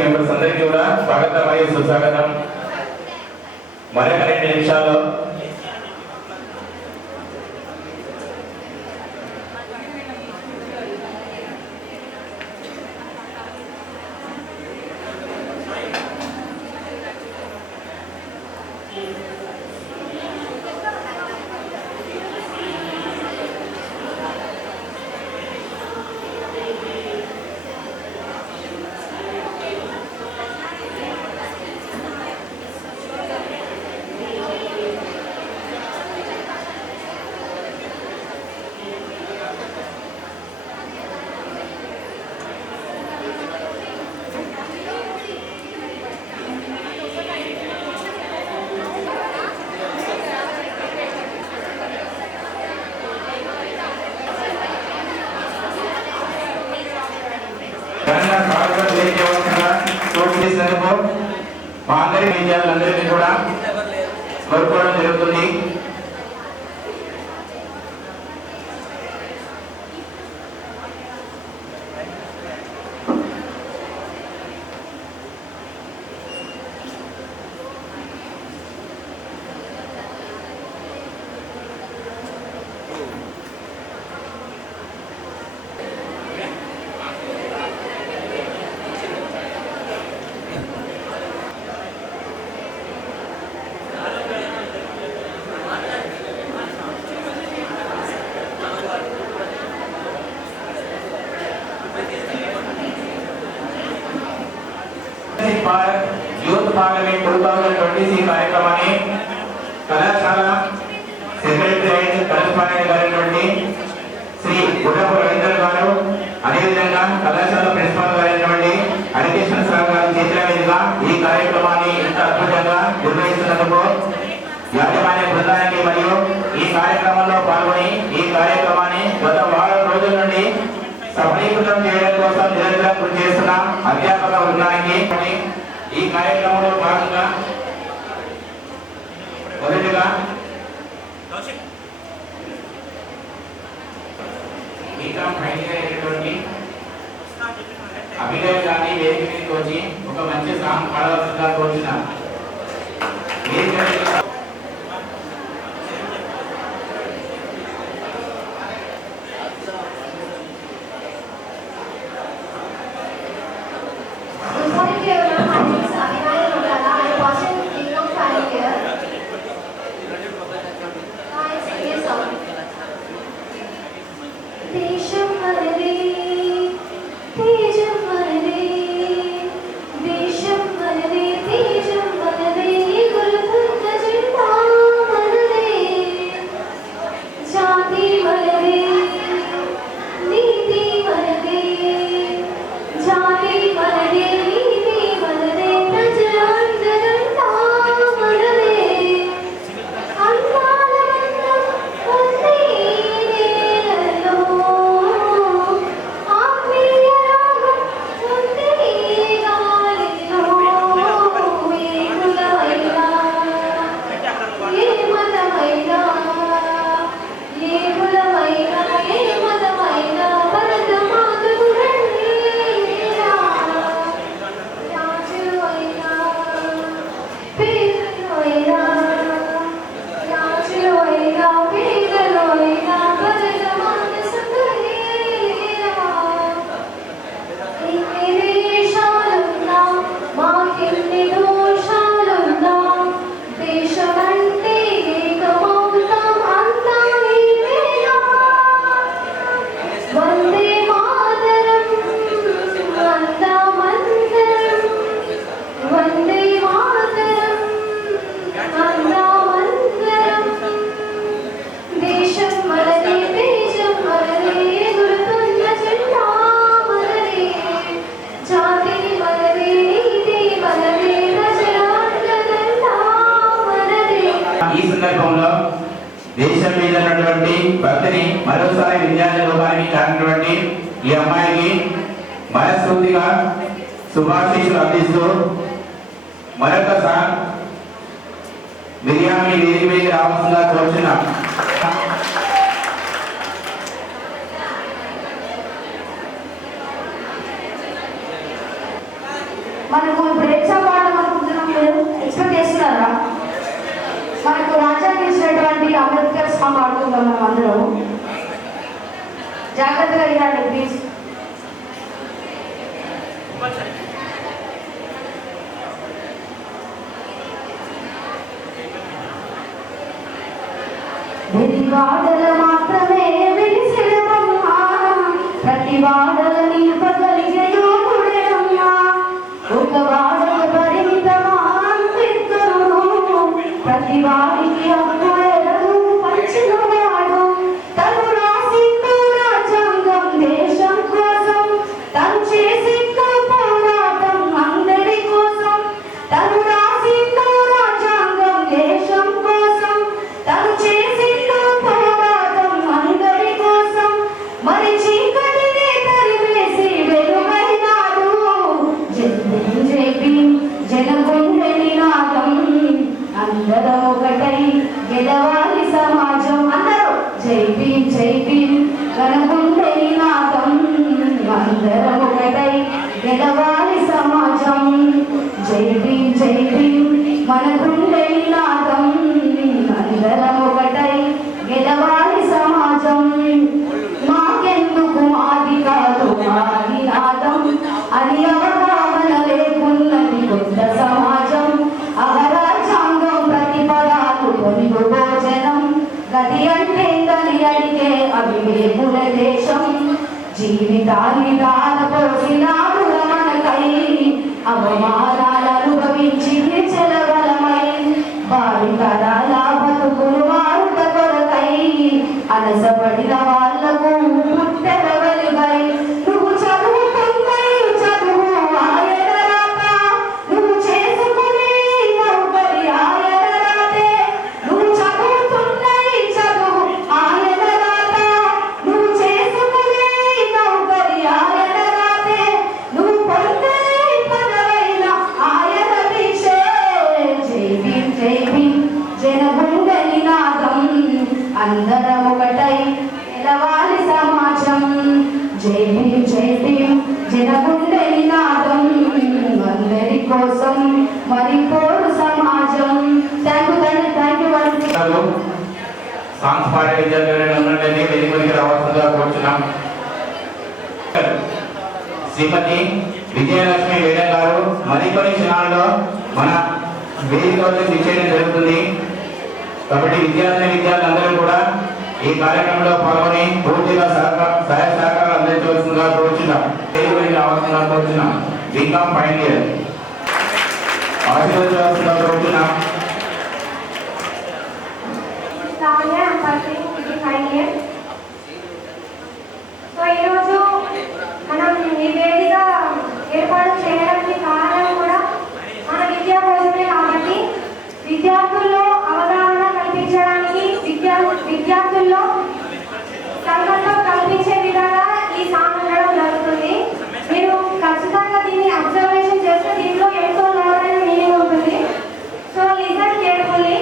మెంబర్స్ అందరికీ కూడా స్వాగతం మరియు సుస్వాగతం. మరొక 2 నిమిషాల్లో మా అందరి విద్యార్థులందరికీ కూడా కోరుకోవడం జరుగుతుంది. యూత్ పార్లమెంట్ 2020 కార్యక్రమాన్ని కళాశాల సెక్రటరీ కరెస్పాండెంట్ గారైనటువంటి శ్రీ గుడ్డపు రవీంద్ర గారు, అదేవిధంగా కళాశాల ప్రిన్సిపాల్ గారైనటువంటి హరికృష్ణ సార్ గారి చేతుల మీదుగా ఈ కార్యక్రమాన్ని ఇంత అద్భుతంగా నిర్వహిస్తున్నందుకు యాజమాన్య బృందానికి మరియు ఈ కార్యక్రమంలో పాల్గొని ఈ కార్యక్రమాన్ని గత వారం రోజుల నుండి సఫలీకృతం చేయడం కోసం నిరంతరం కృషి చేస్తున్న అధ్యాపక బృందానికి ఈ కార్యక్రమంలో భాగంగా మొదటిగా అభినయ్ గారిని వేదిక మీదకి వచ్చి ఒక మంచి సాంగ్ పాడవలసిందిగా కోరుచున్నాను. దేశం మీద ఉన్నటువంటి భక్తిని మరోసారి విద్యార్థి లోకానికి కానిటువంటి ఈ అమ్మాయికి మనస్ఫూర్తిగా శుభాశీస్సులు అందిస్తూ మరొకసారి మిరియామి వేదిక మీద రావాల్సిందిగా కోరుచున్నాం. జాగ్రత్తగా ఇవ్వండి ప్లీజ్. వాడల మాత్రమే వెలిసెడమమ్మా, ప్రతి వాడల నింపగలిగే యోగుడేనమ్మా. ఒక వాడల పరిమితమా అంబేద్కరుడు, ప్రతి వాడికి హక్కులను పంచినవాడు. తను రాసిండు రాజ్యాంగం దేశం కోసం, తను చేసిండు పోరాటం అందరి కోసం. తను రాసిండు రాజ్యాంగం దేశం కోసం, తను చేసిండు పోరాటం అందరి కోసం. మరి చీకటిని తరిమేసి వెలుగైనాడు. జై జనగుండె నినాదం, అందరం ఒకటై గెలవాలి సమాజం. అందరూ జై భీమ్ జనగుండె నినాదం, అందరం ఒకటై గెలవాలి సమాజం. జై భీమ్ మన గుండె నినాదం, అందరం ఒకటై గెలవాలి సమాజం. మాకెందుకు మాది కాదు మా నినాదం అని అవగాహన లేకున్నది కొత్త సమాజం. అహరాజ్యాంగం ప్రతిపదాలు పొందు భోజనం, గది అంటే గది అడిగే అవివేకుల దేశం. జీవితాన్ని దారపోసినాడు మనకై, అవమానాలు అనుభవించి చెలవలమై. వారి కథల బతుకులు వారుట కొరకై, అలసపడిన వాళ్లకు పుట్టెల వెలుగై. నువ్వు చదువుకునే చదువు ఆయన రాత, నువ్వు చేసుకునే నౌకరి ఆయన రాతే. నువ్వు చదువుతున్న చదువు ఆయన రాత, నువ్వు చేసుకునే నౌకరి ఆయన రాతే. నువ్వు పొందే పదవైన ఆయన భిక్షే. జై భీమ్ జనగుండె నినాదం, అందరం ఒకటై గెలవాలి సమాజం. జై భీమ్ జనగుండె నినాదం, అందరి కోసం మరి కోరు సమాజం. Thank you. సాంగ్స్ పాడే విద్యార్థులు ఉన్నట్లయితే వెలుగురికి రావాల్సిందిగా కోరుచున్నాం. శ్రీమతి విజయలక్ష్మి వేడం గారు మరికొన్ని క్షణాల్లో మన వేదిక వద్దకు విచ్చేయడం జరుగుతుంది. కాబట్టి విద్యార్థులందరూ కూడా ఈ కార్యక్రమంలో పాల్గొని పూర్తిగా సహాయ సహకారాలు అందించవలసిందిగా కోరుచున్నాం. వేదికకి రావాల్సిందిగా కోరుచున్నాం. బీకామ్ ఫైనల్ ఇయర్ ఆశీర్వదించవలసిందిగా కోరుచున్నాం. ఈరోజు మనం ఈ వేదిక ఏర్పాటు చేయడానికి కారణం కూడా మన విద్యా కోసమే కాబట్టి విద్యార్థుల్లో అవగాహన కల్పించడానికి, విద్యార్థుల్లో సంకల్పం కల్పించే విధంగా ఈ సాంగ్ ఉండడం జరుగుతుంది. మీరు ఖచ్చితంగా దీన్ని అబ్జర్వేషన్ చేస్తే దీంట్లో ఎంతో లోతైన మీనింగ్ ఉంటుంది. So listen carefully.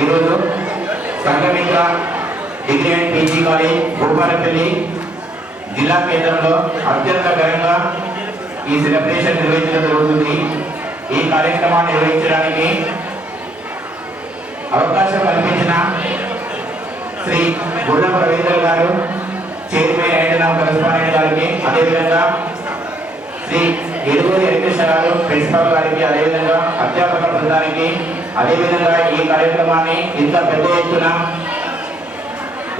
ఈరోజు Sanghamitra degree and PG college Bhupalpally జిల్లా కేంద్రంలో అత్యంత ఘనంగా ఈ సెలబ్రేషన్ నిర్వహించడం జరుగుతుంది. ఈ కార్యక్రమాన్ని నిర్వహించడానికి అవకాశం కల్పించిన శ్రీ గుర్రపు రవీంద్ర గారు, చైర్మన్ అయిన కరస్పాండెంట్ గారికి, అదేవిధంగా శ్రీ ఎడుగూరి వెంకటేశ్వర గారు ప్రిన్సిపాల్ గారికి, అదేవిధంగా అధ్యాపక బృందానికి, అదేవిధంగా ఈ కార్యక్రమాన్ని ఇంత పెద్ద ఎత్తున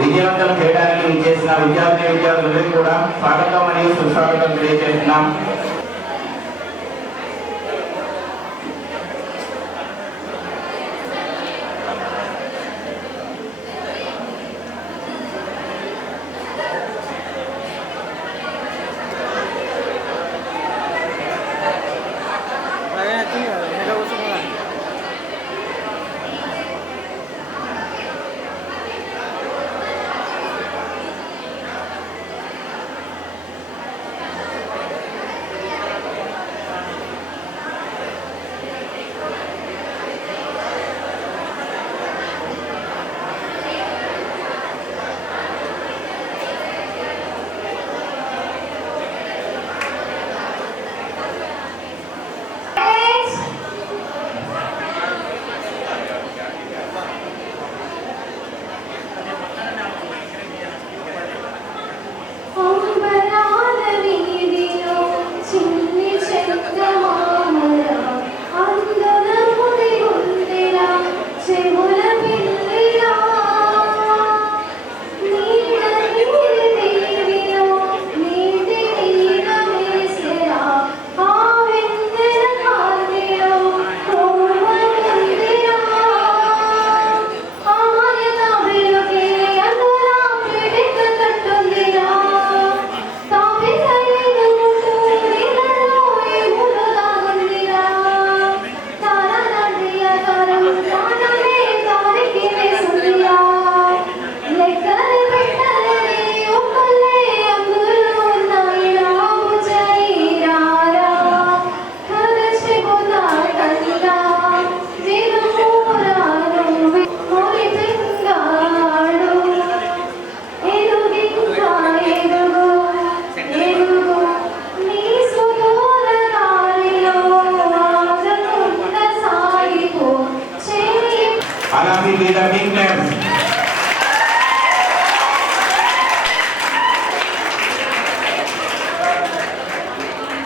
విజయవంతం చేయడానికి విచ్చేసిన విద్యార్థులందరికీ కూడా స్వాగతం మరియు సుస్వాగతం తెలియజేస్తున్నాం.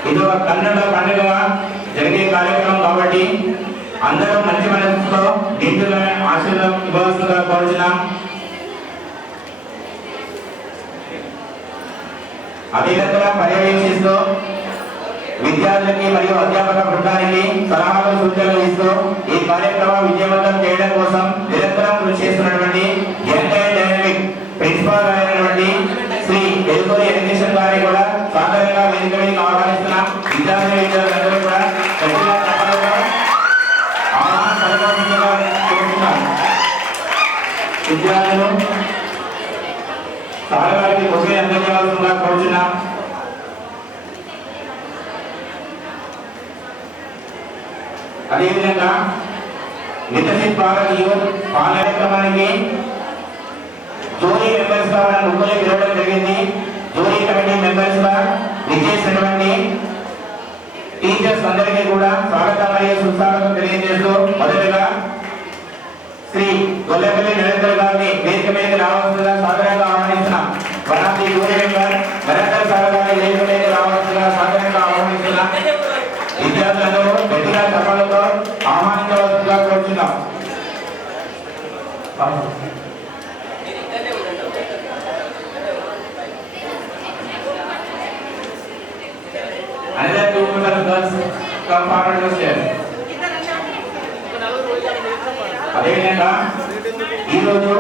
ఇది ఒక కన్నడ పండుగగా జరిగే కార్యక్రమం కాబట్టి అందరూ మంచి మనసుతో నిండుగా ఆశీర్వాదం ఇవ్వాల్సిందిగా కోరుచున్నాం. అదేవిధంగా పర్యవేక్షిస్తూ విద్యార్థులకి మరియు అధ్యాపక బృందానికి సలహాలు సూచనలు ఇస్తూ ఈ కార్యక్రమం విజయవంతం చేయడం కోసం నిరంతరం కృషి చేస్తున్నటువంటి యంగ్ అండ్ డైనమిక్ ప్రిన్సిపాల్ అయినటువంటి శ్రీ ఎడుగూరి వెంకటేశ్వర గారిని కూడా సాధారణంగా వేదిక మీదకి ఆహ్వానిస్తున్నాం. విద్యార్థులందరూ కూడా గట్టిగా తప్పకుండా కోరుతున్నాం. విద్యార్థులు సార్ గారికి ఒకే అందజేయాల్సిందిగా కోరుచున్నాం. అదేవిధంగా వికసిత్ భారత్ యూత్ కార్యక్రమానికి జూరీ మెంబర్స్ గా మనం ముగ్గురు పిలవడం జరిగింది. జూరీ కమిటీ మెంబర్స్ గా విచ్చేసినటువంటి టీచర్స్ అందరికీ కూడా స్వాగతం మరియు సుస్వాగతం తెలియజేస్తూ మొదటగా శ్రీ గొల్లపల్లి నరేందర్ గారిని వేదిక మీదకి రావాల్సిందిగా సాధారణంగా ఆహ్వానిస్తున్నాం. One of the jury member Narender సార్ గారిని వేదిక మీదకి రావాల్సిందిగా సాధారణంగా ఆహ్వానిస్తున్నాం. విద్యార్థులందరూ గట్టిగా చప్పలతో ఆహ్వానించవలసిందిగా కోరుతున్నాం. Another 2 members girls come forward to share. అదేవిధంగా ఈరోజు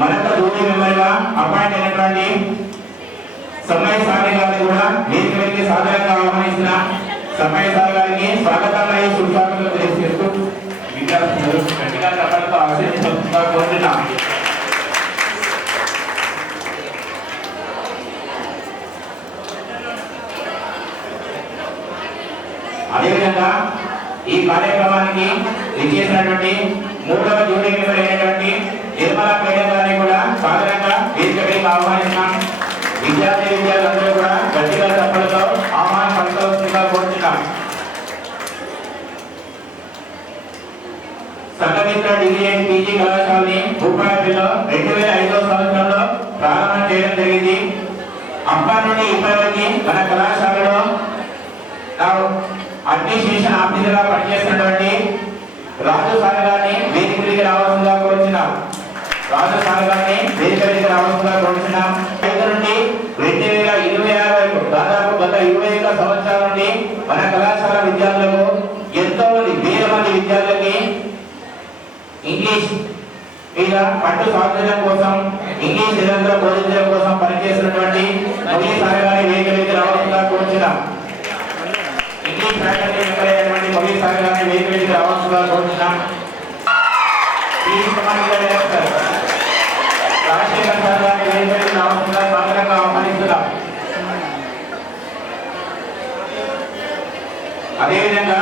మనకు జూరీ మెంబర్గా అపాయింట్ అయినటువంటి సమ్మయ్య సార్ గారిని కూడా వేదిక మీదకి సాధారణంగా ఆహ్వానిస్తున్నా. సమ్మయ్య సార్ గారికి స్వాగతం మరియు సుస్వాగతం తెలియజేస్తూ విద్యార్థులు గట్టిగా చప్పలతో ఆశీర్వదించవలసిందిగా కోరుతున్నాం. అదేవిధంగా ఈ కార్యక్రమానికి విచ్చేసినటువంటి మూడవ డ్యూటీ మెంబర్ అయినటువంటి నిర్మల మేడం గారిని కూడా సాధారణంగా వేదికపైకి ఆహ్వానిస్తున్నాం. విద్యార్థులందరూ కూడా గట్టిగా చప్పలతో ఆహ్వానం పలకవలసిందిగా కోరుతున్నాం. సంఘమిత్ర డిగ్రీ అండ్ పీజీ కళాశాలని భూపాలపల్లిలో 2005వ సంవత్సరంలో ప్రారంభం చేయడం జరిగింది. అప్పటి నుండి ఇప్పటివరకు మన కళాశాలలో అడ్మినిస్ట్రేషన్ ఆఫీసర్ గా పనిచేస్తున్నటువంటి రాజు సార్ గారిని వేదికకి రావాల్సిందిగా కోరుతున్నాం. రాజు సార్ గారిని వేదికకి రావాల్సిందిగా కోరుతున్నాం. 5 నుండి 2026 వరకు దాదాపు గత 21 సంవత్సరాల నుండి మన కళాశాల విద్యార్థులకు ఎంతో మంది వేల మంది విద్యార్థులకి ఇంగ్లీష్ మీద పట్టు సాధించడం కోసం ఇంగ్లీష్ నిరంతరం బోధించడం కోసం పనిచేస్తున్నటువంటి మొదటి సార్ గారిని వేదికకి రావాల్సిందిగా కోరుతున్నాం. ఇంగ్లీష్ ఫ్యాకల్టీ మెంబర్ అయినటువంటి మొదటి సార్ గారిని వేదికకి రావాల్సిందిగా కోరుతున్నాం. డైరెక్టర్ రాజశేఖర్ సార్ గారిని వేదికకి రావాల్సిందిగా సాధారణంగా ఆహ్వానిస్తున్నాం. అదేవిధంగా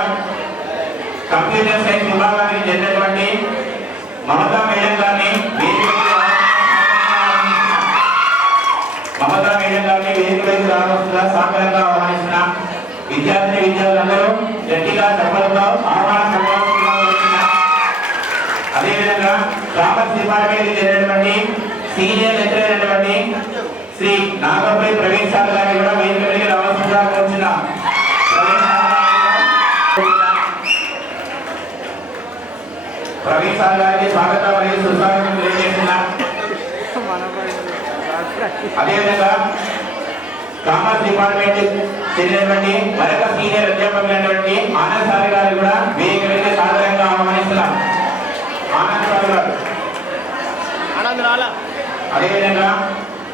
కంప్యూటర్ సైన్స్ విభాగానికి చెందినటువంటి మమతా మేడం గారిని వేదికపైకి రావాల్సిందిగా సాధారణంగా ఆహ్వానిస్తున్నాం. విద్యార్థులందరూ గట్టిగా చప్పలతో ఆహ్వానం పలకవలసిందిగా కోరుతున్నాం. అదేవిధంగా కామర్స్ డిపార్ట్మెంట్కి చెందినటువంటి సీనియర్ లెక్చరర్ అయినటువంటి శ్రీ నాగపల్లి ప్రవీణ్ సార్ గారిని కూడా వేదికపైకి రావాల్సిందిగా కోరుతున్నాం. ప్రవీణ్ సార్ గారికి స్వాగతం మరియు సుస్వాగతం తెలియజేస్తున్నాం. అదేవిధంగా కామర్స్ డిపార్ట్మెంట్ చెందినటువంటి మరొక సీనియర్ అధ్యాపకులైనటువంటి ఆనంద్ సార్ గారు కూడా వేదికపైకి సాధారణంగా ఆహ్వానిస్తున్నాం. ఆనంద్ సార్ గారు. అదేవిధంగా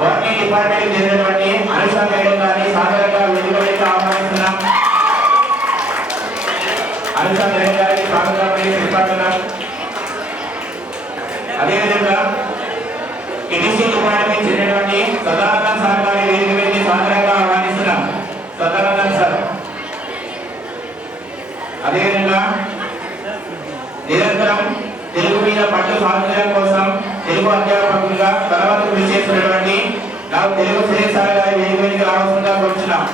వర్కింగ్ డిపార్ట్మెంట్ చెందినటువంటి అనుష మేడం గారిని సాధారణంగా వేదికపైకి ఆహ్వానిస్తున్నాం. అనుష మేడం గారికి స్వాగతం మరియు సుస్వాగతం. అదేవిధంగా కెమిస్ట్రీ డిపార్ట్మెంట్ చెందినటువంటి సదానందన్ సార్ గారి వేదికపైకి సాధారణంగా ఆహ్వానిస్తున్నాం. సదానందన్ సార్. అదేవిధంగా నిరంతరం తెలుగు మీద పట్టు సాధించడం కోసం తెలుగు అధ్యాపకులుగా తర్వాత కృషి చేస్తున్నటువంటి నాకు తెలుగు శ్రీ సార్ గారి వేదికపైకి రావాల్సిందిగా కోరుతున్నాం.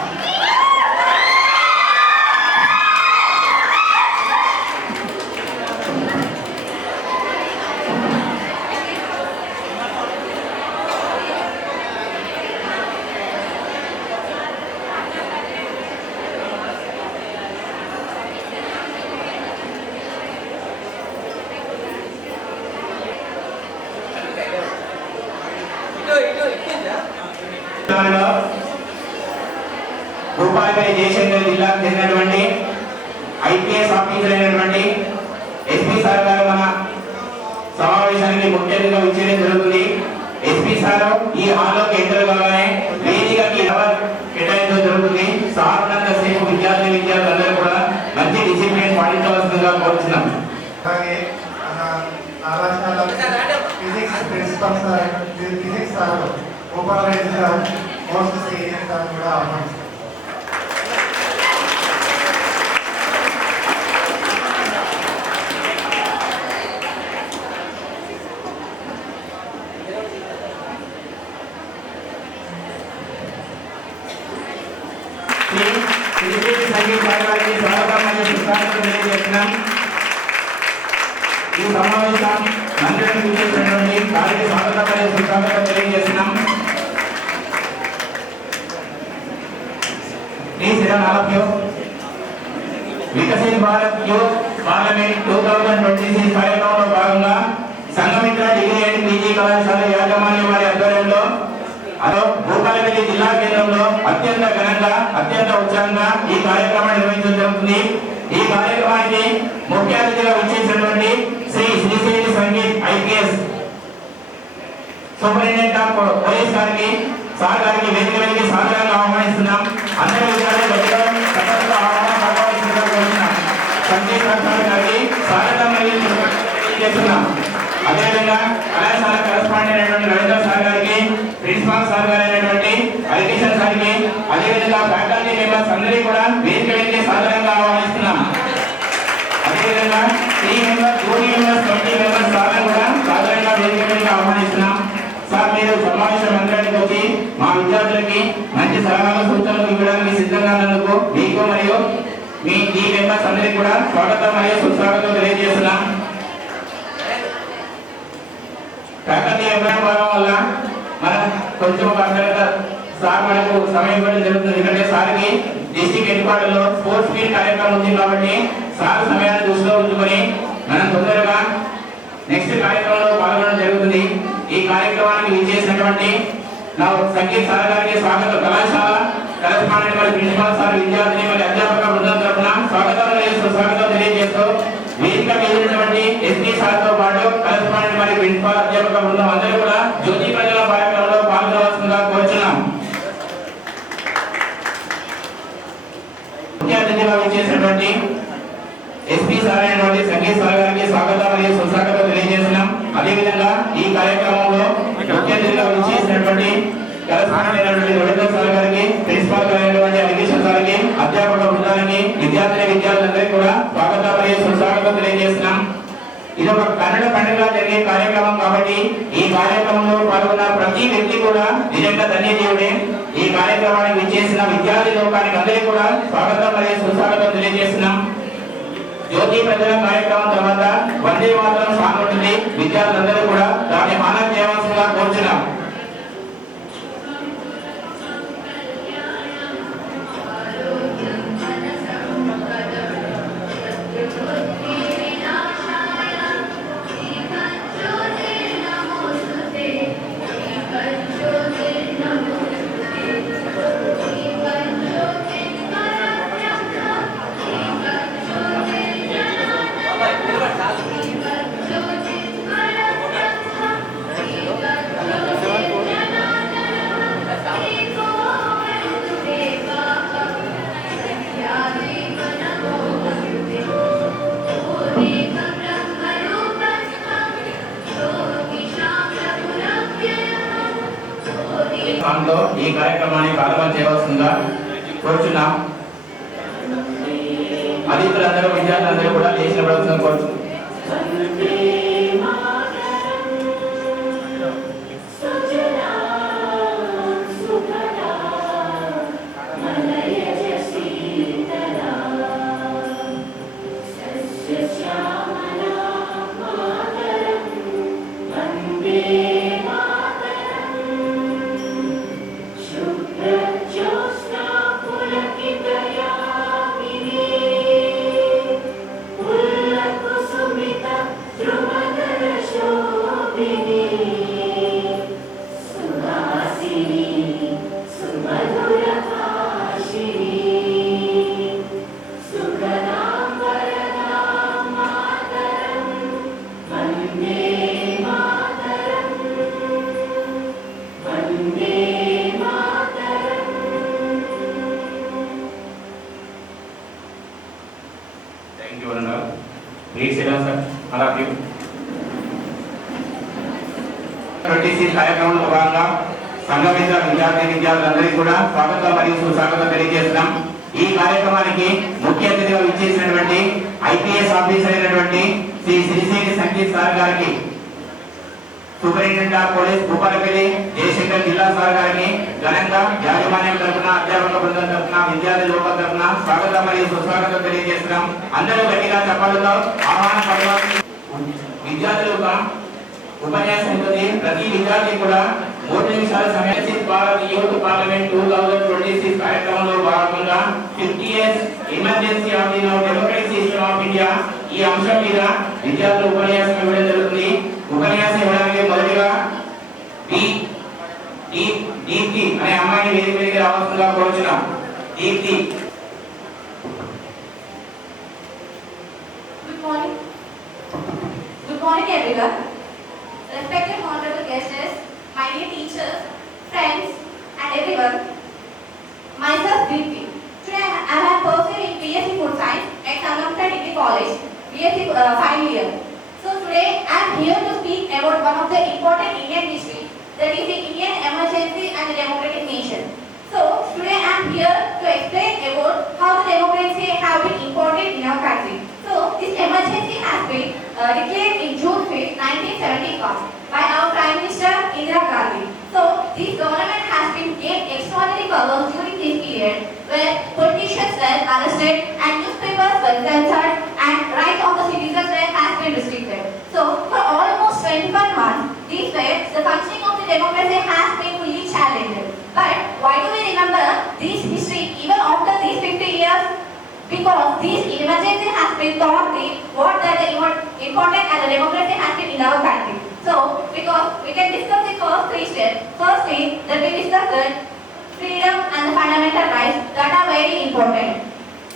భూపాలపల్లి జయశంకర్ జిల్లాకు చెందినటువంటి ఐపీఎస్ ఆఫీసర్ అయినటువంటి ఎస్పీ సార్ గారు మన సమావేశానికి ముఖ్య అతిథిగా విచ్చేయడం జరుగుతుంది. ఎస్పీ సార్ ఈ హాల్లోకి ఎంటర్ కాగానే వేదికకి కేటాయించడం జరుగుతుంది. సార్ ఉన్నంతసేపు విద్యార్థులందరూ కూడా మంచి డిసిప్లిన్ పాటించవలసిందిగా కోరుతున్నాం. అలాగే physics principal sir physics sir Gopal Reddy sir most senior sir కూడా ఆహ్వానిస్తారు. ఈ సమావేశం మంత్రిని కూర్చున్నటువంటి వారికి స్వాగతం మరియు సుస్వాగతం తెలియజేస్తున్నాం. వికసిత్ భారత్ యూత్ పార్లమెంట్ 2026 కార్యక్రమంలో భాగంగా సంఘమిత్ర డిగ్రీ అండ్ పీజీ కళాశాల యాజమాన్యం వారి ఆధ్వర్యంలో భూపాలపల్లి జిల్లా కేంద్రంలో అత్యంత ఘనంగా అత్యంత ఉత్సాహంగా ఈ కార్యక్రమాన్ని నిర్వహించడం జరుగుతుంది. ఈ కార్యక్రమానికి ముఖ్య అతిథిగా విచ్చేసినటువంటి Shri Srishaili Sangeeth IPS superintendent of police గారికి సార్ గారికి వేదికలకి సాధారణంగా ఆహ్వానిస్తున్నాం. అందరి విషయాలు సంగీత్ సార్ గారికి స్వాగతం చేస్తున్నాం. అదేవిధంగా కళాశాల కరెస్పాండెంట్ అయినటువంటి రవీంద్ర సార్ గారికి, ప్రిన్సిపాల్ సార్ గారు అయినటువంటి హరికిషన్ సార్కి, అదేవిధంగా ఫ్యాకల్టీ మెంబర్స్ అందరికీ కూడా వేదికలకి సాధారణంగా ఆహ్వానిస్తున్నాం. అదేవిధంగా 3 మెంబర్స్ 2 మెంబర్స్ 20 సమావేశ మందిరానికి వచ్చి మా విద్యార్థులకి మంచి సలహాలు సూచనలు ఇవ్వడానికి సిద్ధంగా ఉన్నందుకు మీకు మరియు మీ టీం మెంబర్స్ అందరికీ కూడా స్వాగతం మరియు సుస్వాగతం తెలియజేస్తున్నాం. కాకతీయ భాగం వల్ల మనం కొంచెం సార్ మనకు సమయం ఇవ్వడం జరుగుతుంది. ఎందుకంటే సార్కి డిస్ట్రిక్ట్ హెడ్ క్వార్టర్ లో స్పోర్ట్స్ మీట్ కార్యక్రమం ఉంది కాబట్టి సార్ సమయాన్ని దృష్టిలో ఉంచుకొని మనం తొందరగా నెక్స్ట్ కార్యక్రమంలో పాల్గొనడం జరుగుతుంది. ఈ కార్యక్రమానికి విచ్చేసినటువంటి నా సంగీత సార్ గారికి స్వాగతం, కళాశాల కరెస్పాండెంట్ మరియు ప్రిన్సిపాల్ సార్, విద్యార్థిని మరియు అధ్యాపక బృందం తరఫున స్వాగతం తెలియజేస్తూ వేదిక మీద ఉన్నటువంటి ఎస్పీ సార్ తో పాటు కరెస్పాండెంట్ మరియు ప్రిన్సిపాల్ అధ్యాపక బృందం అందరూ కూడా జ్యోతి ప్రజల కార్యక్రమంలో పాల్గొనవలసిందిగా కోరుచున్నాం. ముఖ్య అతిథిగా విచ్చేసినటువంటి ఎస్పీ సార్ అయినటువంటి సంగీత్ సార్ గారికి స్వాగతం మరియు సుస్వాగతం తెలియజేస్తున్నాం. అదేవిధంగా ఈ కార్యక్రమంలో ముఖ్య అతిథిగా విచ్చేసినటువంటి కరెస్పాండెంట్ అయినటువంటి రవీంద్ర సార్ గారికి, ప్రిన్సిపాల్ అయినటువంటి అలిగేషన్ సార్కి, అధ్యాపక బృందానికి, విద్యార్థులందరికీ కూడా స్వాగతం మరియు సుస్వాగతం తెలియజేస్తున్నాం. ఇది ఒక కన్నడ పండుగ జరిగే కార్యక్రమం కాబట్టి ఈ కార్యక్రమంలో పాల్గొన్న ప్రతి వ్యక్తి కూడా నిజంగా ధన్యజీవుడే. ఈ కార్యక్రమానికి విచ్చేసిన విద్యార్థి లోకానికి అందరికీ కూడా స్వాగతం మరియు సుస్వాగతం తెలియజేస్తున్నాం. జ్యోతి ప్రజల కార్యక్రమం తర్వాత వందే మాతరం సాంగ్ ఉంటుంది. విద్యార్థులందరూ కూడా దాన్ని మానం చేయవలసిందిగా కోరుచున్నాం. ఈ కార్యక్రమాన్ని ప్రారంభం చేయవలసిందిగా కోరుచున్నాం. అతిథులందరూ విద్యార్థులందరూ కూడా లేచినవలసిందిగా కోరుచున్నాం. కార్యక్రమంలో భాగంగా సంఘమిత్ర విద్యార్థులందరికీ కూడా స్వాగతం మరియు సుస్వాగతం తెలియజేస్తున్నాం. ఈ కార్యక్రమానికి ముఖ్య అతిథిగా విచ్చేసినటువంటి ఐపీఎస్ ఆఫీసర్ అయినటువంటి శ్రీ శ్రీశైలి సంగీత్ సార్ గారికి, superintendent of police Bhupalpally Jayashankar జిల్లా సార్ గారిని ఘనంగా యాజమాన్యం తరఫున, అధ్యాపక బృందం తరఫున, విద్యార్థి లోపల తరఫున స్వాగతం మరియు సుస్వాగతం తెలియజేస్తున్నాం. అందరూ గట్టిగా చెప్పాలతో ఆహ్వానం పడవలసి. విద్యార్థులుగా ఉపన్యాసం ఉంటుంది. ప్రతి విద్యార్థి కూడా 3 నిమిషాల సమయం భారత్ యూత్ పార్లమెంట్ 2026 కార్యక్రమంలో భాగంగా 50 years emergency of the democratic system of India ఈ అంశం మీద విద్యార్థులు ఉపన్యాసం ఇవ్వడం జరుగుతుంది. ఉపన్యాసం ఇవ్వడానికి మొదటిగా దీప్తి అనే అమ్మాయిని వేదిక మీదకి రావాల్సిందిగా కోరుచున్నాం. Deepti. Good morning everyone. Respected honorable guests, my dear teachers, friends and everyone. Myself Deepthi. Today I have pursued in BSc Food Science at Sangamata Degree College, BSc final year. So today I am here to speak about one of the important Indian history, that is the Indian emergency and the democratic nation. So today I am here to explain about how the democracy have been important in our country. So this emergency has been declared in June 5, 1971 by our Prime Minister Indira Gandhi. So this period where politicians were arrested and newspapers were censored and rights of the citizens has been restricted. So for almost 25 months, these days the functioning of the democracy has been fully challenged. But why do we remember this history even after these 50 years? Because this emergency has been taught what that the important as a democracy has been in our country. So, because we can discuss the first three steps. Firstly, that we discuss the freedom and the fundamental rights that are very important.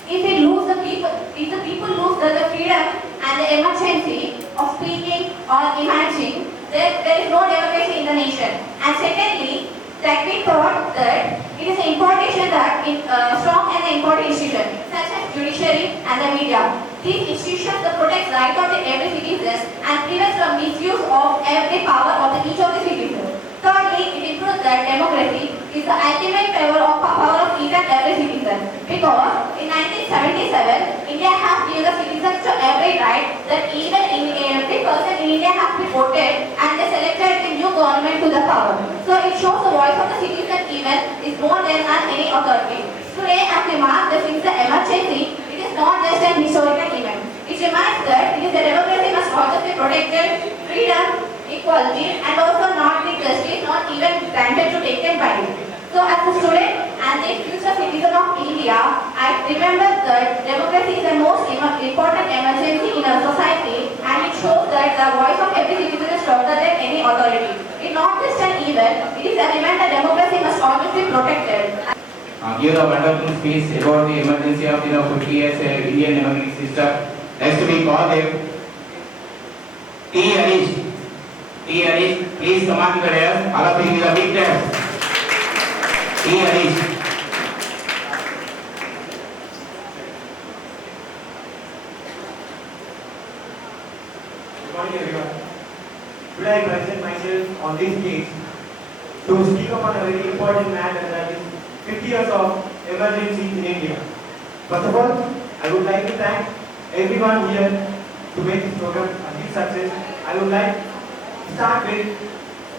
If we lose the people, if the people lose the freedom and the emergency of speaking or imagining, there is no democracy in the nation. And secondly, that we thought that it is an importation that strong and important institution such as judiciary and the media. These institutions protect rights of every citizen and prevents the misuse of every power of each of the citizens. Thirdly, it improves that democracy is the ultimate power of each and every citizen. Because in 1977, India has given the citizens to every right that even every person in India has been voted and they selected the new government to the power. So it shows the voice of the citizen even is more than any authority. Today, as we mark the since the emergency, it is not just an historical event. It reminds that it is a democracy must also be protected, freedom, equality, and also not the justice, not even granted to taken by it. So as a student and the future citizen of India, I remember that democracy is the most important emergency in our society, and it shows that the voice of every citizen is stronger than any authority. It is not just an event, it is an event that democracy must always be protected. Give a wonderful speech about the emergency of 50 years Indian democratic system. Next we call them T. Harish. T. Harish, please come on to the dais. All of you give a big clap. T. Harish. Good morning everyone. Today I present myself on this stage to speak upon a very important matter, that is 50 years of emergency in India. First of all, I would like to thank everyone here to make this program a big success. I would like to start with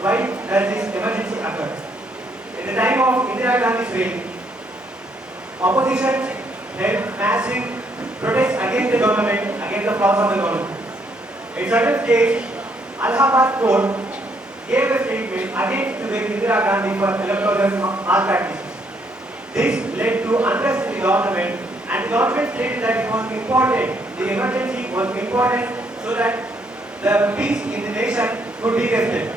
why does this emergency occur. At the time of Indira Gandhi's reign, opposition held massive protests against the government, against the flaws of the government. At a certain stage, Allahabad court gave a statement against the Indira Gandhi for electoral malpractices. This led to unrest in the government, and the government stated that it was important, the emergency was important so that the peace in the nation could be tested.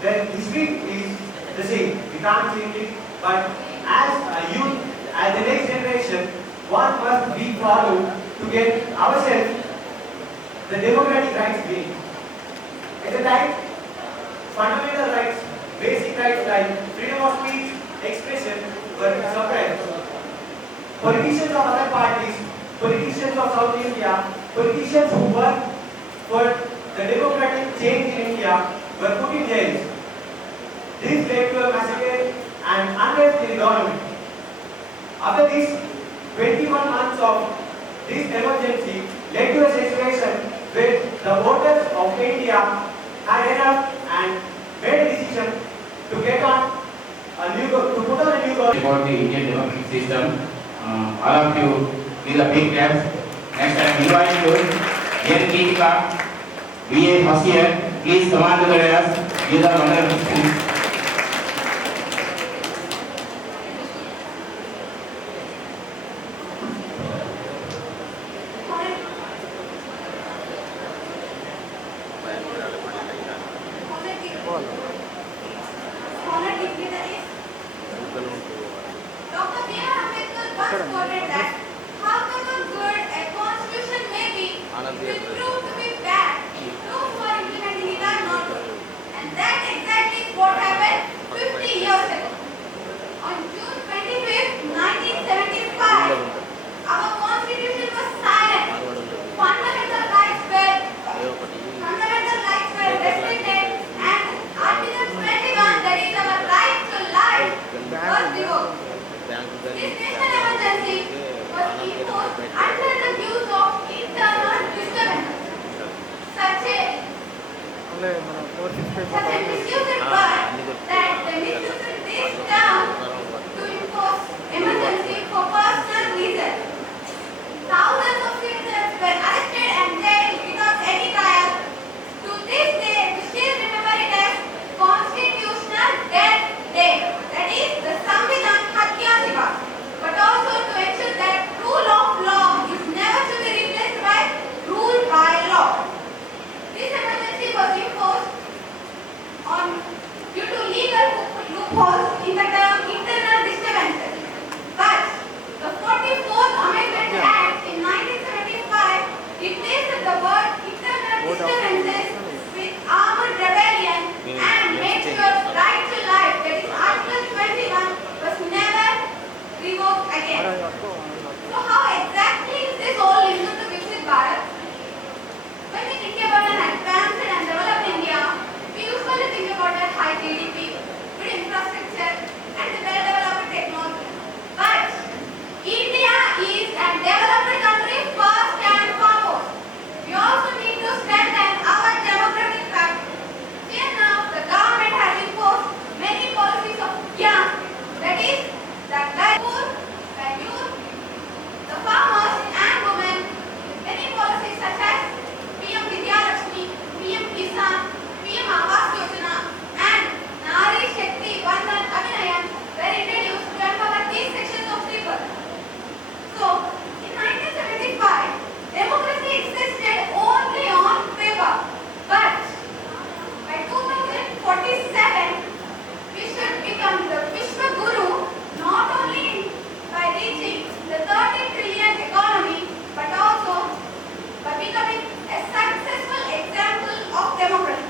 The history is the same, we can't change it, but as a youth, as the next generation, one must be followed to get ourselves the democratic rights gained. At the time, fundamental rights, basic rights like freedom of speech, expression were suppressed. Politicians of other parties, politicians of South India, politicians who worked for the democratic change in India were put in jail. This led to a massacre and unrest in the government. After this, 21 months of this emergency led to a situation where the voters of India had enough and made a decision to get on a new to put on a new government. About the Indian democratic system, all of you give a big clap. Next I invite you, Jen Geetika, BA first year. Please come on to the dais. Give the wonderful speech. Dr. B.R. Ambedkar once quoted that, however good a constitution may be, it will prove to be bad if those who are implementing it are not good. And that exactly is what happened 50 years ago. On June 25th, 1975, our constitution was silent. Fundamental rights were restricted, and Article 21, that is our right to life, was revoked. This national emergency was imposed under the views of internal disturbance. Such a misused word that the misuse in this term GDP, good infrastructure, and well-developed technology. But India is a developed country first and foremost. We also need to strengthen our democratic fabric. Till now, the government has imposed many policies of young, that is, the poor, the youth, the farmers and women. Many policies such as PM Vidya Lakshmi, PM Kisan, PM Awas Yojana, and Nari Shakti Bandhan Abhinayam were introduced to empower these sections of people. So, in 1975, democracy existed only on paper, but by 2047, we should become the Vishwa Guru not only by reaching the 30 trillion economy, but also by becoming a successful example of democracy.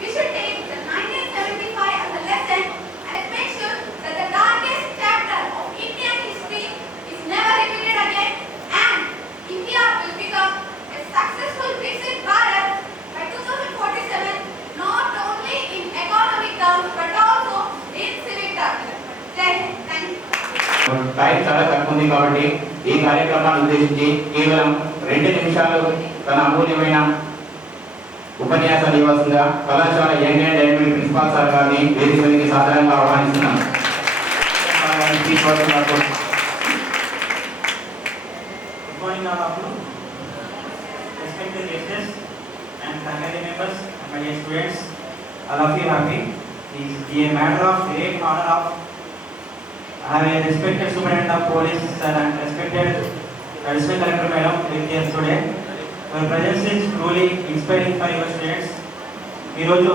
We should take the 1975 as a lesson and make sure that the darkest chapter of Indian history is never repeated again, and India will become a successful Viksit Bharat by 2047, not only in economic terms but also in civic terms. Jai Hind. Thank you. Time చాలా తక్కువ ఉంది కాబట్టి ఈ కార్యక్రమాన్ని ఉద్దేశించి కేవలం 2 నిమిషాలు తన అమూల్యమైన ఉపన్యాసాలు ఇవ్వాల్సిందిగా కళాశాల young and dynamic principal sir గారిని వేదిక మీదకి సాధారణంగా ఆహ్వానిస్తున్నాం. Good morning all of you, respected guests and faculty members and my dear students. All of you happy. It is a matter of great honor of having a respected superintendent of police sir and respected district collector madam with here today. Your presence is truly inspiring for your students. ఈ రోజు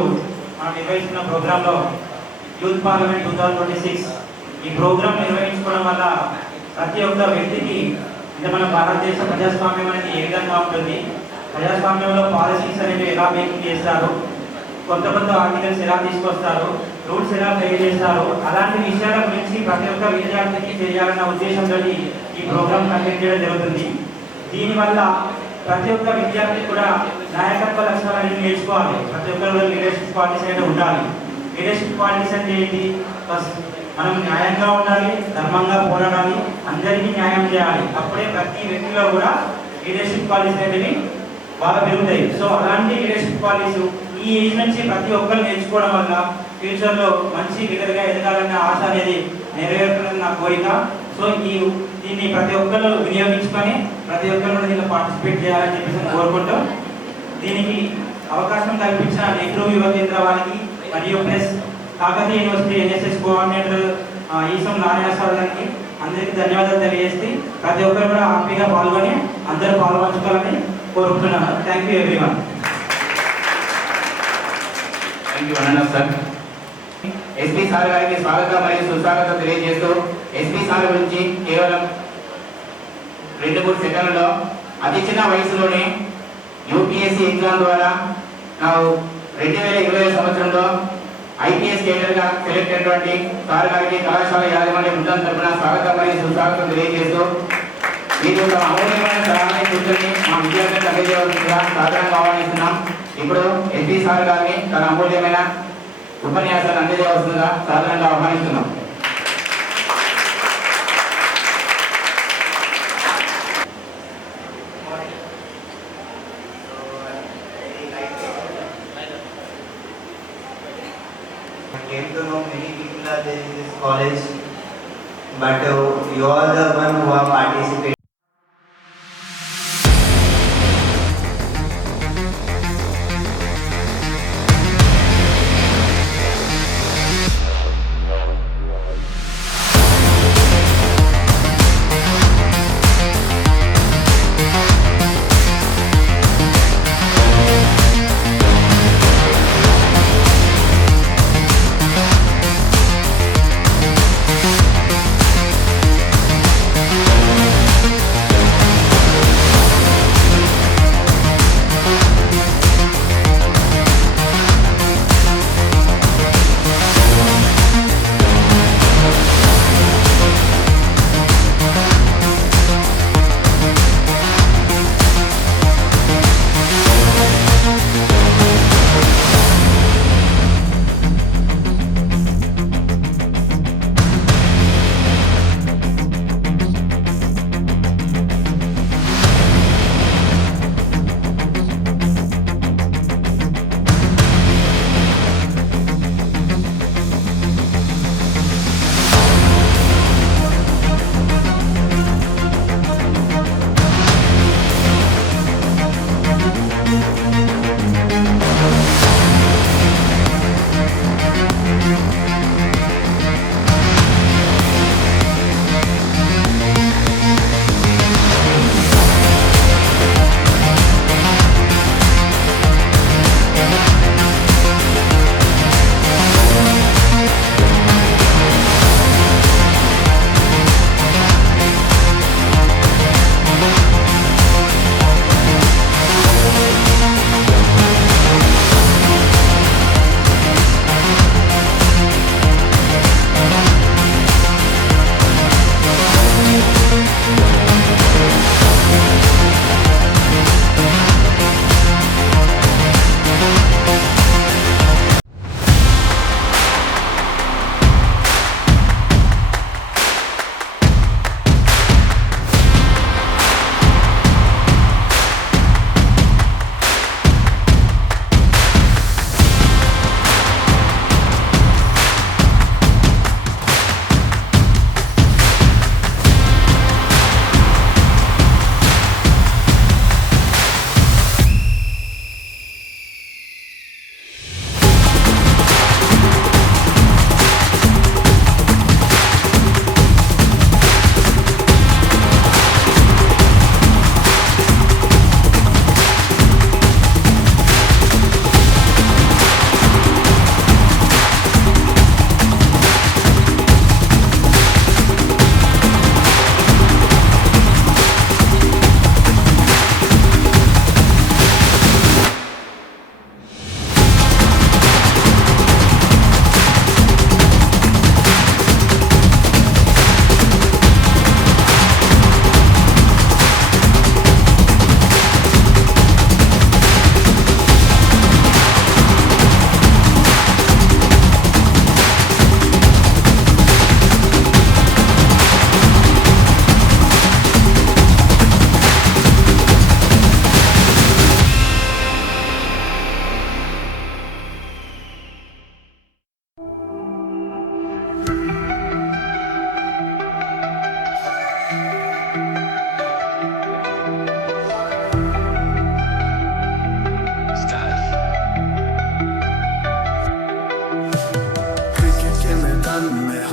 మనం నిర్వహిస్తున్న ప్రోగ్రాంలో youth parliament 2026 ఈ ప్రోగ్రాం నిర్వహించుకోవడం వల్ల ప్రతి ఒక్క వ్యక్తికి అంటే మన భారతదేశ ప్రజాస్వామ్యం అనేది ఏ విధంగా ఉంటుంది, ప్రజాస్వామ్యంలో పాలసీస్ అనేవి ఎలా మేకింగ్ చేస్తారు, కొత్త కొత్త ఆర్టికల్స్ ఎలా తీసుకొస్తారు, రూల్స్ ఎలా ప్లే చేస్తారు, అలాంటి విషయాల గురించి ప్రతి ఒక్క విద్యార్థికి తెలియాలన్న ఉద్దేశంతో ఈ ప్రోగ్రామ్ కండక్ట్ చేయడం జరుగుతుంది. దీనివల్ల ప్రతి ఒక్క విద్యార్థి కూడా నాయకత్వ లక్షణాలను నేర్చుకోవాలి. ప్రతి ఒక్కరు లీడర్షిప్ క్వాలిటీస్ అయితే ఉండాలి. లీడర్షిప్ క్వాలిటీస్ అంటే ఏంటి? ఫస్ట్ మనం న్యాయంగా ఉండాలి, ధర్మంగా పోరాడాలి, అందరికీ న్యాయం చేయాలి. అప్పుడే ప్రతి వ్యక్తిలో కూడా లీడర్షిప్ క్వాలిటీస్ అనేవి బాగా పెరుగుతాయి. సో అలాంటి లీడర్షిప్ క్వాలిటీస్ ఈ ఏజ్ నుంచి ప్రతి ఒక్కరు నేర్చుకోవడం వల్ల ఫ్యూచర్లో మంచి లీడర్గా ఎదగాలన్న ఆశ అనేది నెరవేరుతున్నది నా కోరిక. సో దీన్ని ప్రతి ఒక్కరు వినియోగించుకొని ప్రతి ఒక్కరు కూడా దీనిలో పార్టిసిపేట్ చేయాలని చెప్పేసి కోరుకుంటూ దీనికి అవకాశం కల్పించిన నెహ్రూ యువ కేంద్ర వారికి మరియు ప్లస్ Kakatiya university NSS coordinator Eesam Narayana సార్ గారికి అందరికీ ధన్యవాదాలు తెలియజేసి ప్రతి ఒక్కరు కూడా హ్యాపీగా పాల్గొని అందరూ పాల్గొంచుకోవాలని కోరుకుంటున్నాను. Thank you everyone. Thank you Anantha sir. SP sir గారికి స్వాగతం మరియు సుస్వాగతం తెలియజేస్తూ ఎస్పీ సార్ గురించి కేవలం 2-3 సెకండ్లలో అతి చిన్న వయసులోనే యూపీఎస్సీ ఎగ్జామ్ ద్వారా నాకు 2020 సంవత్సరంలో ఐపీఎస్ కేడర్గా సెలెక్ట్ అయినటువంటి సార్ గారికి కళాశాల యాజమాన్య బృందం తరఫున స్వాగతం మరియు సుస్వాగతం తెలియజేస్తూ మీరు తమ అమూల్యమైన సలహాన్ని కూర్చొని మా విద్యార్థులకు అందజేయవలసిందిగా సాధారణంగా ఆహ్వానిస్తున్నాం. ఇప్పుడు ఎస్పీ సార్ గారిని తన అమూల్యమైన ఉపన్యాసాన్ని అందజేయవలసిందిగా సాధారణంగా ఆహ్వానిస్తున్నాం. I came to know many people are there in this college, but you are the one who are participating.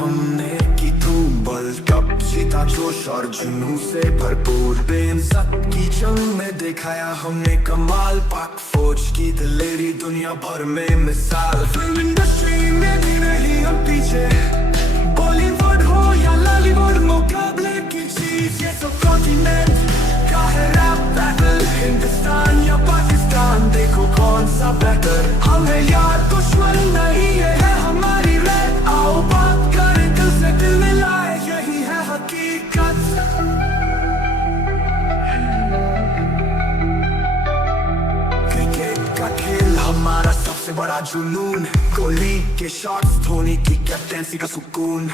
हमने की धूम बल कब जीता जोश और जुनून से भरपूर बेइज्जत की जंग में दिखाया हमने कमाल पाक फौज की दिलेरी दुनिया भर में मिसाल फिल्म इंडस्ट्री में भी नहीं हम पीछे बॉलीवुड हो या लॉलीवुड मुकाबले की चीज ये सब कॉन्टिनेंट का है रैप बैटल हिंदुस्तान या पाकिस्तान देखो कौन सा बेहतर हमें यार दुश्मन नहीं है हमारी रैप आओ बात करें दिल से दिल मिलाए यही है हकीकत क्रिकेट का खेल हमारा सबसे बड़ा जुनून कोहली के शॉट्स धोनी की कैप्टेंसी का सुकून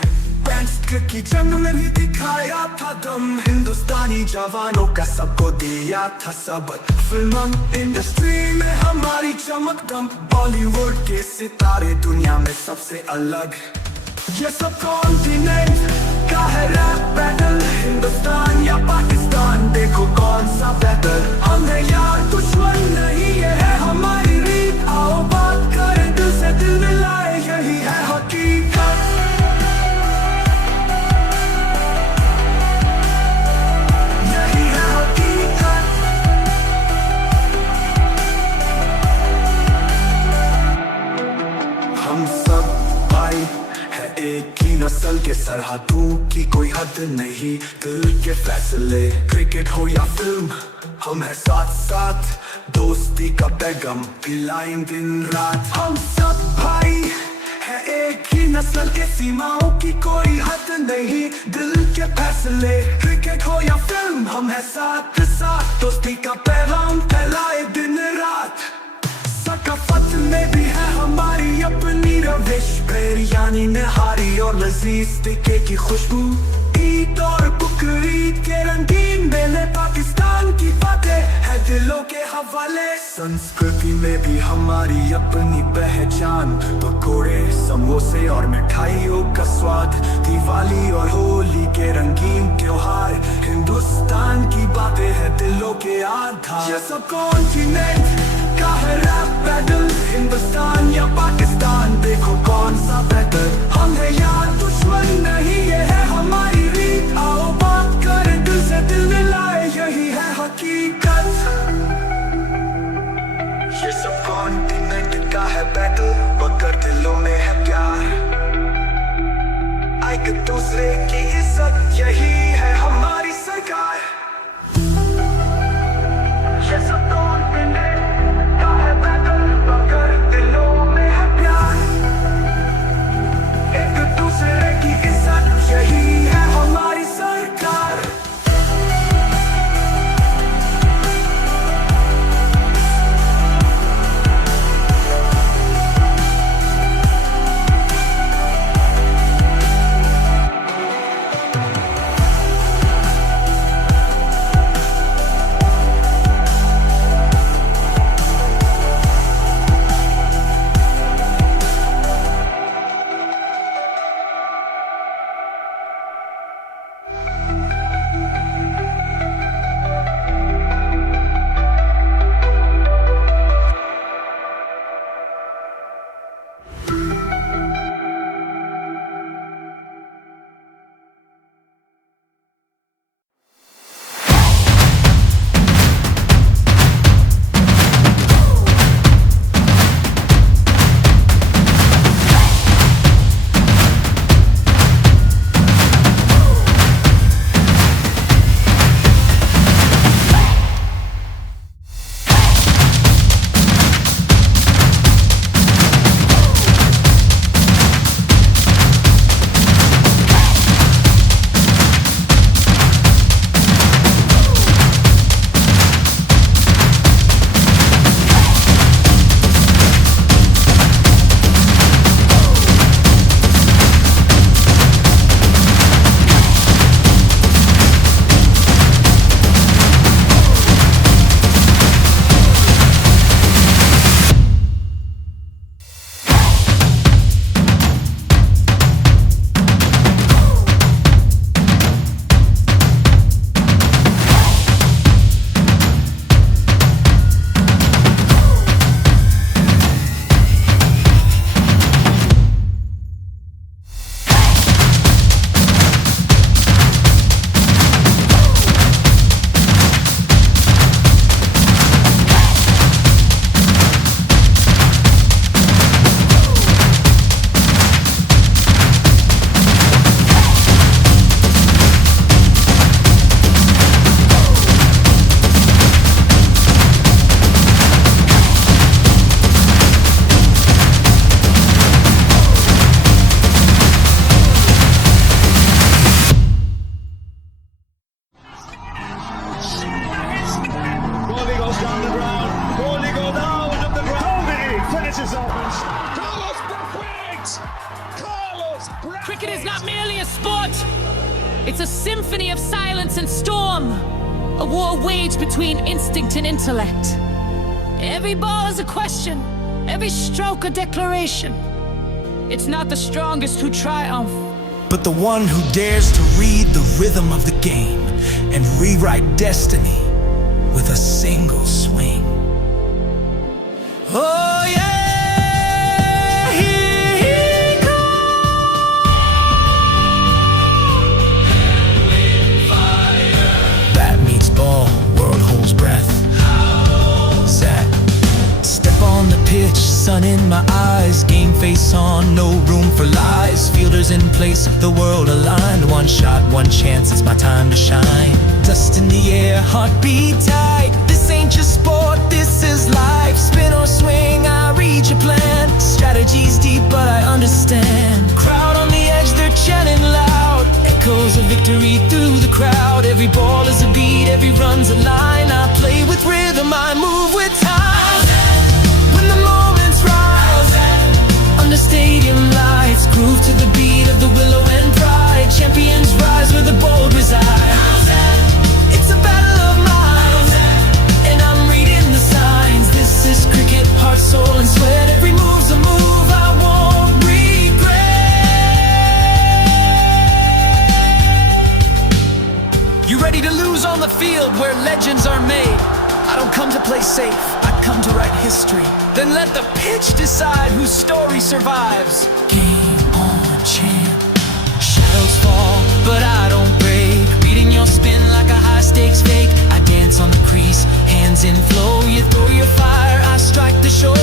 बेंच की जंग में भी दिखाया था दम हिंदुस्तानी जवानों का सबको दिया था सबक फिल्म इंडस्ट्री में हमारी चमक दम बॉलीवुड के सितारे दुनिया में सबसे अलग ये सब कॉन्टिनेंट का है रैप बैटल हिंदुस्तान या पाकिस्तान देखो कौन सा बेहतर हमें यार दुश्मन नहीं है हमारी रीत आओ बात करें दिल से दिल मिलाए यही है हकीकत यही है हकीकत हम सब भाई है एक ही नस्ल के सरहदों की कोई हद नहीं दिल के फैसले क्रिकेट हो या फिल्म हम है साथ साथ दोस्ती का पैगाम पिलाएं दिन रात हम सब भाई है एक ही नस्ल के सीमाओं की कोई हद नहीं दिल के फैसले क्रिकेट हो या फिल्म हम है साथ साथ दोस्ती का पैगाम फैलाए दिन रात सकाफत में भी है हमारी अपनी रविश बिरयानी नहारी और लजीज टिक्के की खुशबू ईद और बकरीद के रंगीन मेले पाकिस्तान की बातें है दिलों के हवाले संस्कृति में भी हमारी अपनी पहचान पकोड़े समोसे और मिठाइयों का स्वाद दिवाली और होली के रंगीन त्योहार हिंदुस्तान की बातें है दिलों के आधार ये सब कॉन्टिनेंट का है रैप बैटल हिंदुस्तान या पाकिस्तान देखो कौन सा बेहतर हमें यार दुश्मन नहीं है हमारी रीत आओ बात करें दिल से दिल मिलाए यही है हकीकत ये सब कॉन्टिनेंट का है बैटल मगर दिलों में है प्यार एक दूसरे की इज्जत यही है हमारी सरकार ये सब कॉन्टिनेंट का है बैटल मगर दिलों में है प्यार Cricket is not merely a sport. It's a symphony of silence and storm. A war waged between instinct and intellect. Every ball is a question. Every stroke a declaration. It's not the strongest who triumph, but the one who dares to read the rhythm of the game and rewrite destiny with a single swing. Oh yeah, here he comes. Bat meets ball, world holds breath. Set, step on the pitch, sun in my eyes, game face on, no room for lies. Fielders in place, the world aligned. One shot, one chance, it's my time to shine. Dust in the air, heartbeat tight. This ain't just sport, this is life. Spin or swing, I read your plan. Strategy's deep, but I understand. Crowd on the edge, they're chanting loud. Echoes of victory through the crowd. Every ball is a beat, every run's a line. I play with rhythm, I move with time. When the moment's right, under stadium lights, groove to the beat of the willow and pride. Champions rise where the bold reside. It's a battle of minds, and I'm reading the signs. This is cricket, heart, soul, and sweat. Every move's a move I won't regret. You ready to lose on the field where legends are made? I don't come to play safe, I come to write history. Then let the pitch decide whose story survives. Game on, champ. Shadows fall, but I don't break. Reading your spin like a high-stakes fake. I dance on the crease, hands in flow. You throw your fire, I strike the show.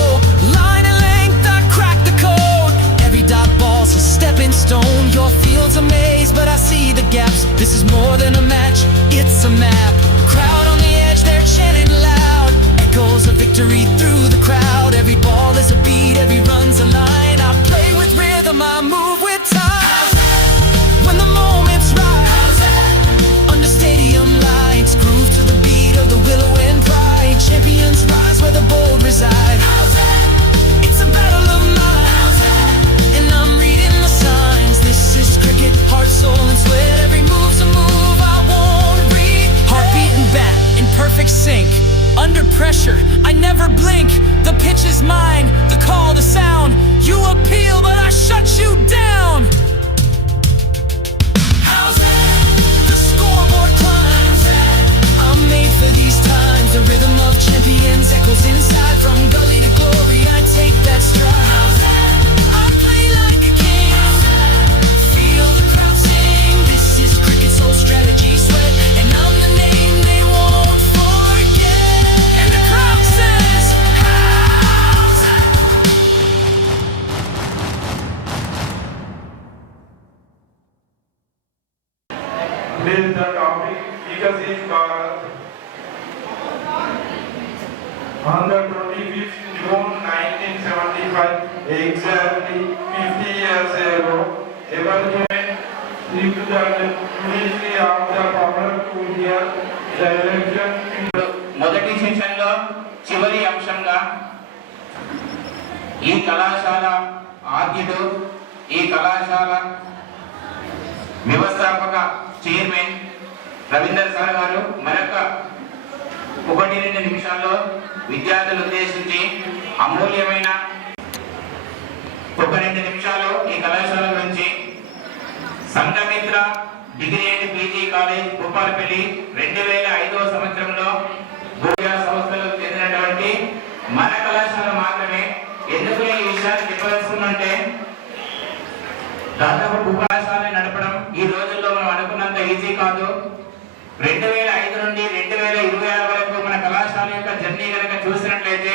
Line and length, I crack the code. Every dot ball's a stepping stone. Your field's a maze, but I see the gaps. This is more than a match, it's a map. Crowd on the edge, they're chanting loud. Echoes of victory through the crowd. Every ball is a beat, every run's a line. I play with rhythm, I move with time. When the moment's right, under stadium lights, groove to the beat of the willow and pride. Champions rise where the bold reside. It's a battle of minds, and I'm reading the signs. This is cricket, heart, soul, and sweat. Every move's a move I won't read. Heartbeat and bat in perfect sync. Under pressure, I never blink. The pitch is mine, the call, the sound. You appeal, but I shut you down. How's that? The scoreboard climbs. I'm made for these times. The rhythm of champions echoes inside. From gully to glory, I take that stride. How's that? I play like a king. Feel the crowd sing. This is cricket's whole strategy, sweat. And I'm the name they won't forget. And the crowd says, how's that? This is the topic Viksit Bharat. On the 25th June 1975, exactly 50 years ago, emerged into the Ministry of the Power to hear the election in the మొదటి సెషన్లో చివరి అంశంగా ఈ కళాశాల ఆద్యుడు, ఈ కళాశాల వ్యవస్థాపక చైర్మన్ రవీందర్ సార్ గారు మరొక 1-2 నిమిషాల్లో విద్యార్థులను ఉద్దేశించి అమూల్యమైన 1-2 నిమిషాలు ఈ కళాశాల గురించి Sanghamitra degree and PG college Bhupalpally 2005వ సంవత్సరంలో బోధా సంస్థలకు చెందినటువంటి మన కళాశాల మాత్రమే. ఎందుకు ఈ విషయాన్ని చెప్పవలసిందంటే దాదాపు కళాశాలని నడపడం ఈ రోజుల్లో మనం అనుకున్నంత ఈజీ కాదు. 2005 నుండి 2026 వరకు మన కళాశాల యొక్క జర్నీ కనుక చూసినట్లయితే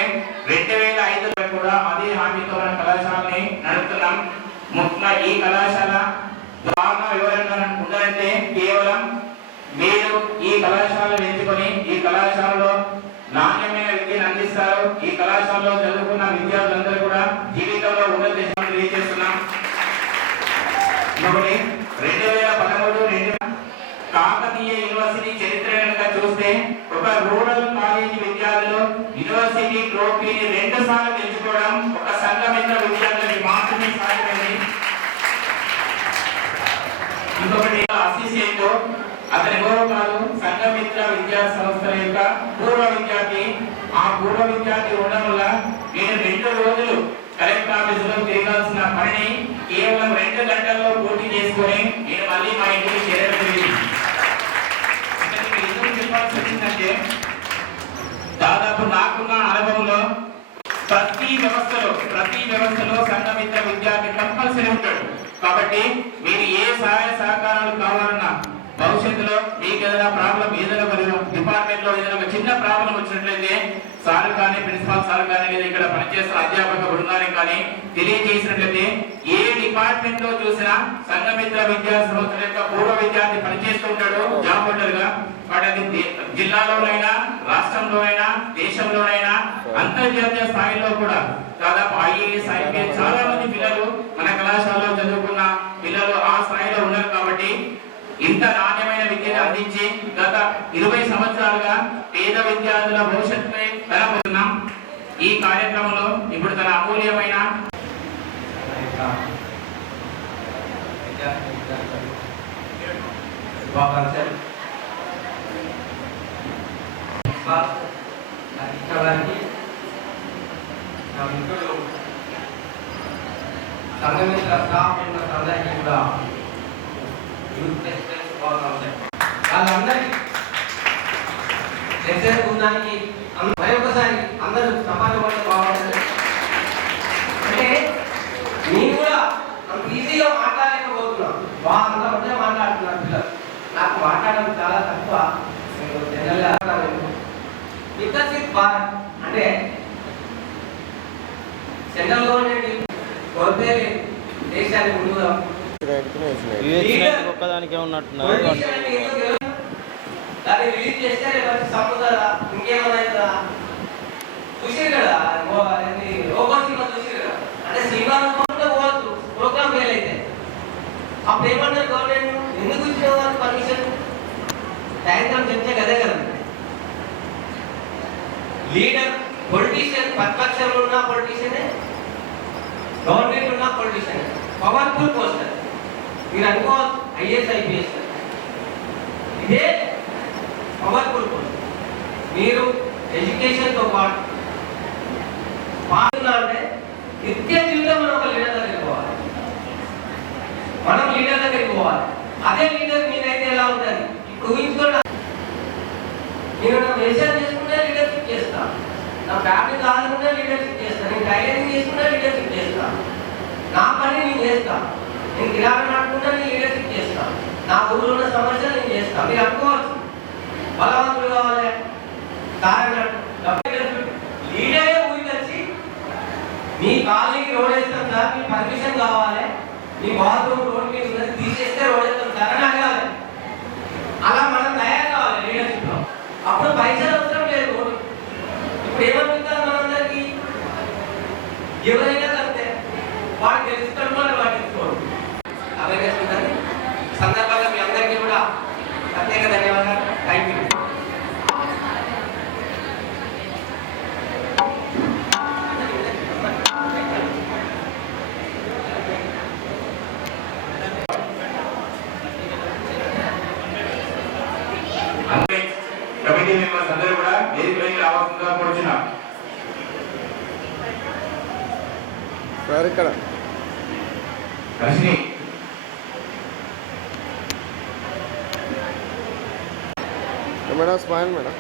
2005లో కూడా అదే హామీతో మన కళాశాలని నడుపుతున్నాం. ముఖ్యంగా ఈ కళాశాల ద్వారా వివరంగా ఉండాలంటే కేవలం మీరు ఈ కళాశాలను ఎంచుకొని ఈ కళాశాలలో నాణ్యమైన విద్యను అందిస్తారు. ఈ కళాశాలలో చదువుకున్న విద్యార్థులందరూ కూడా జీవితంలో ఉన్నత దిశను తెలియజేస్తున్నాం. 2013 కాకతీయ యూనివర్సిటీ చరిత్ర కనుక చూస్తే ఒక రూరల్ కాలేజీ విద్యార్థులు యూనివర్సిటీ ట్రోఫీని 2 సార్లు గెలుచుకోవడం ఒక సంఘమిత్ర విద్యార్థులకి మాత్రమే సాధ్యమైంది. ఆర్సీసీ ఏంటో అతని గౌరవాలు సంఘమిత్ర విద్యా సంస్థల యొక్క పూర్వ విద్యార్థి. ఆ పూర్వ విద్యార్థి ఉండడం వల్ల నేను 2 రోజులు కలెక్టర్ ఆఫీసులో తిరగాల్సిన పనిని కేవలం 2 గంటల్లో పూర్తి చేసుకొని నేను మళ్ళీ మా ఇంటికి చేరడం జరిగింది. ఎందుకు చెప్పాల్సి వచ్చిందంటే దాదాపు నాకున్న అనుభవంలో ప్రతి వ్యవస్థలో సంఘమిత్ర విద్యార్థి కంపల్సరీ ఉంటాడు. కాబట్టి మీరు ఏ సహాయ సహకారాలు కావాలన్నా భవిష్యత్తులో మీకు ఏదైనా ప్రాబ్లం, ఏదైనా డిపార్ట్మెంట్ లో ఏదైనా చిన్న ప్రాబ్లం వచ్చినట్లయితే సార్ కానీ, ప్రిన్సిపాల్ సార్ కానీ, లేదా ఇక్కడ పనిచేస్తున్న అధ్యాపక బృందానికి కానీ తెలియజేసినట్లయితే ఏ డిపార్ట్మెంట్ లో చూసినా సంఘమిత్ర విద్యా సంస్థల యొక్క పూర్వ విద్యార్థి పనిచేస్తూ ఉంటాడు జాబ్ హోల్డర్ గా. వాటి అది జిల్లాలోనైనా, రాష్ట్రంలోనైనా, దేశంలోనైనా, అంతర్జాతీయ స్థాయిలో కూడా దాదాపు ఐఏఎస్, ఐపీఎస్ చాలా మంది పిల్లలు మన కళాశాలలో చదువుకున్న పిల్లలు ఆ స్థాయిలో ఉన్నారు. కాబట్టి ఇంత నాణ్యమైన విద్యను అందించి గత 20 సంవత్సరాలుగా పేద విద్యార్థుల భవిష్యత్తుపై తరపోతున్నాం. ఈ కార్యక్రమంలో ఇప్పుడు తన అమూల్యమైన సంఘమిత్ర స్టాఫ్ అందరికీ కూడా వాళ్ళందరికీ లెక్చర్ ఉందానికి మరొకసారి అందరూ సమాజంలో బాగుంటుంది. అంటే నేను కూడా అంత ఈజీగా మాట్లాడలేకపోతున్నాం. వాళ్ళంతా ఉంటే మాట్లాడుతున్నారు పిల్లలు. నాకు మాట్లాడడం చాలా తక్కువ. జనరల్గా వికసిత్ భారత్ అంటే సెంట్రల్ గవర్నమెంట్ కోరితే దేశాన్ని ముందుగా ఒక్కదానికే ఉన్నట్టున్నారు. దాన్ని రిలీజ్ చేస్తే రేపు సముద్రా ఇంకేమన్నా చూసారు కదా, రోబో సినిమా చూసారు కదా. అంటే సినిమా పోవచ్చు, ప్రోగ్రామ్ ఫెయిల్ అయితే అప్పుడు ఏమన్నారు గవర్నమెంట్, ఎందుకు ఇచ్చిన వాళ్ళు పర్మిషన్? సాయంత్రం చర్చే కదే కదా. లీడర్ పొలిటీషియన్, ప్రతిపక్షంలో ఉన్న పొలిటీషియనే, గవర్నమెంట్ ఉన్న పొలిటీషియన్, పవర్ఫుల్ పోస్ట్. మీరు అనుకోవచ్చు ఐఏఎస్, ఐపీఎస్ ఇదే పవర్ఫుల్ పోస్ట్. మీరు ఎడ్యుకేషన్తో పాటు అంటే నిత్య జీవితం మనం ఒక లీడర్ దగ్గరికి పోవాలి. మనం లీడర్ దగ్గరికి పోవాలి. అదే లీడర్ మీరైతే ఎలా ఉంటుంది ఇప్పుడు ఊహించుకోండి. నేను నా వ్యవసాయం చేసుకుంటే లీడర్షిప్ చేస్తా, నా ఫ్యామిలీ కావాలనుకుంటే లీడర్షిప్ చేస్తా, నేను టైలరింగ్ చేసుకుంటే లీడర్షిప్ చేస్తా, నా పని నేను చేస్తా, నేను కిరాణా నాటుకుంటే నేను లీడర్షిప్ చేస్తా, నా ఊళ్ళో ఉన్న సమస్యలు నేను చేస్తా. మీరు అనుకోవచ్చు బలవంతులు కావాలి, కారణం లీడరే ఊరికి వచ్చి మీ కాలనీకి రోడ్ వేస్తాం సార్, మీ పర్మిషన్ కావాలి, మీ బాత్రూమ్ రోడ్ మీద ఉన్నది తీసేస్తే రోడ్ వేస్తాం సార్ అని అడగాలి. అలా మనం తయారు కావాలి లీడర్షిప్ లో. అప్పుడు పైసలు అవసరం లేదు. ఇప్పుడు ఏమనుకుంటారు మనందరికీ, ఎవరైనా అంతే వాడు తెలుసుకోవడం వల్ల వాడు తెలుసుకోవడం అవేర్నెస్ ఉంటుంది. సందర్భంగా మీ అందరికీ కూడా ప్రత్యేక ధన్యవాదాలు. Thank you. కమిటీ మెంబర్స్ అందరూ కూడా వేదికపైకి రావాల్సిందిగా కోరుచున్నాం. సార్ ఇక్కడ Rajani madam, smile madam.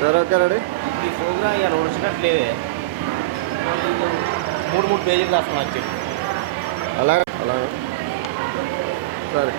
Sir okay ready. ఈ ప్రోగ్రామ్ ఇక నడిచినట్లేదే, 3 పేజీలు రాసుకుని వచ్చి అలాగే అలాగే సరే.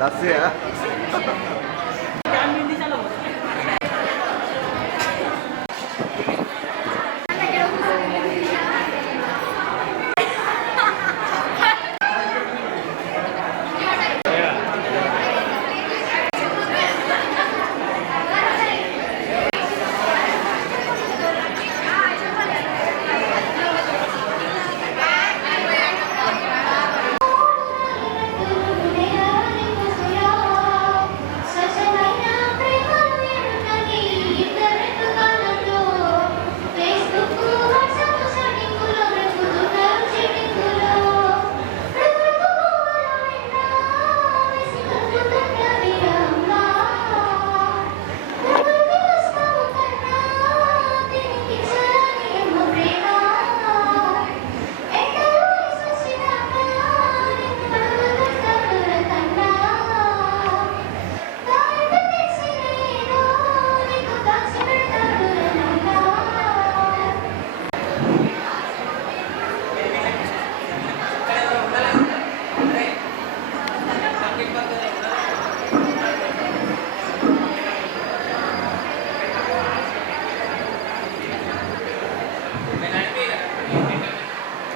లస్సీయా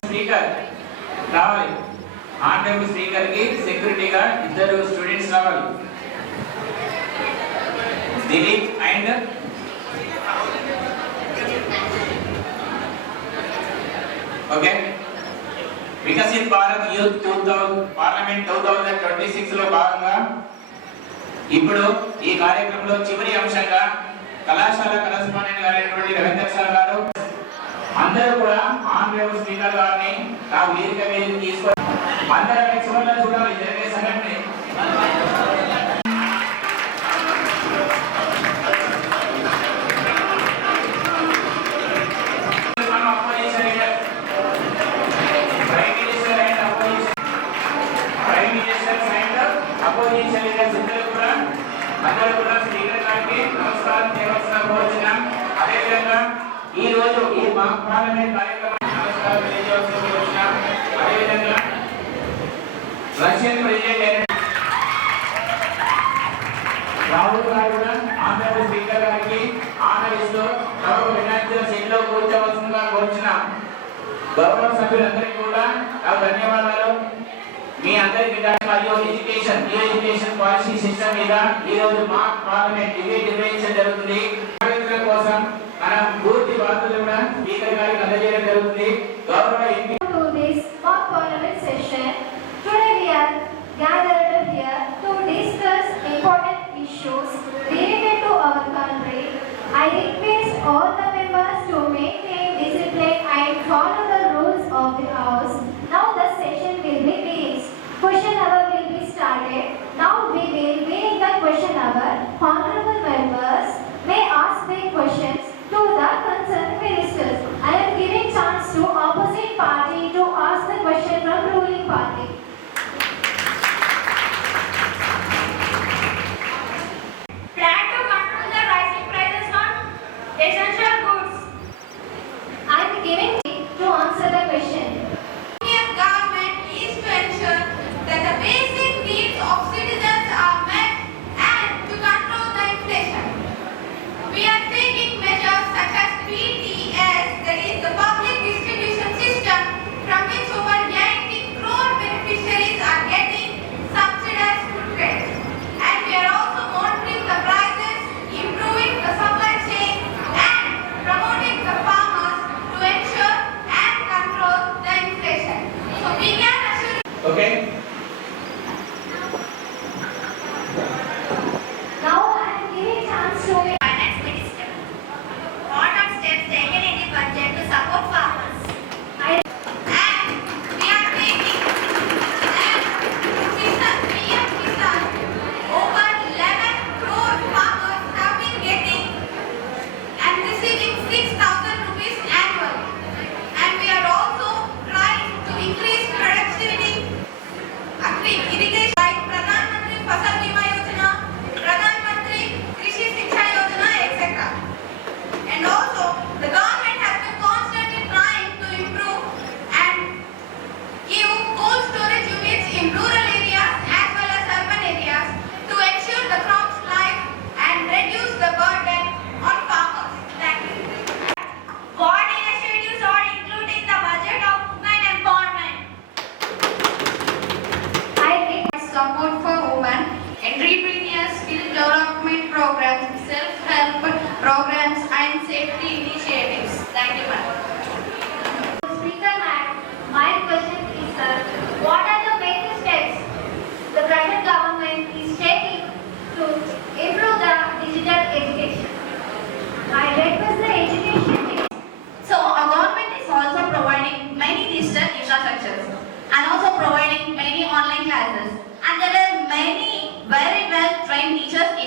స్పీకర్ రావాలి. ఆన్ స్పీకర్ కి సెక్యూరిటీగా 2 స్టూడెంట్స్ రావాలి. Dilip and okay. Viksit Bharat youth parliament 2026 లో భాగంగా ఇప్పుడు ఈ కార్యక్రమంలో చివరి అంశంగా కళాశాల కరెస్పాండెంట్ గారైనటువంటి రవీంద్ర సార్ గారు అందరూ కూడా ఆన్ స్పీకర్ గారిని నా వేదిక మీద తీసుకొని అందరూ చివరిలో చూడాలి జరిగే సంఘటన. అపోజిషన్ లీడర్స్ అందరూ కూడా స్పీకర్ గారికి నమస్కారం చేయవలసిన కోరుతున్నాం. అదేవిధంగా ఈ రోజు ఈ పార్లమెంట్ కార్యక్రమానికి నమస్కారం తెలియజేయవలసిన కోరుతున్నాం. అదేవిధంగా రష్యన్ ప్రెసిడెంట్ రాహుల్ గారు కూడా ఆంధ్రప్రదేశ్ స్పీకర్ గారికి ఆనరిస్తూ గౌరవ విద్యార్థుల సీట్లో కూర్చోవలసిందిగా కోరుచున్నాం. గౌరవ సభ్యులందరికీ కూడా ధన్యవాదాలు. మీ అందరికీ మరియు ఎడ్యుకేషన్ పాలసీ సిస్టమ్ మీద ఈ రోజు మా పార్లమెంట్ డిబేట్ నిర్వహించడం జరుగుతుంది. కోసం మనం పూర్తి బాధ్యతలు కూడా స్పీకర్ గారికి అందజేయడం జరుగుతుంది. గౌరవ MP parliament session. Today we are gathered here to discuss important issues related to our country. I request all the members to maintain discipline and follow the rules of the house. Now the session will be begins. Question hour will be started. Now we will begin the question hour. Honorable members may ask their questions to the concerned ministers. I am giving chance to opposite party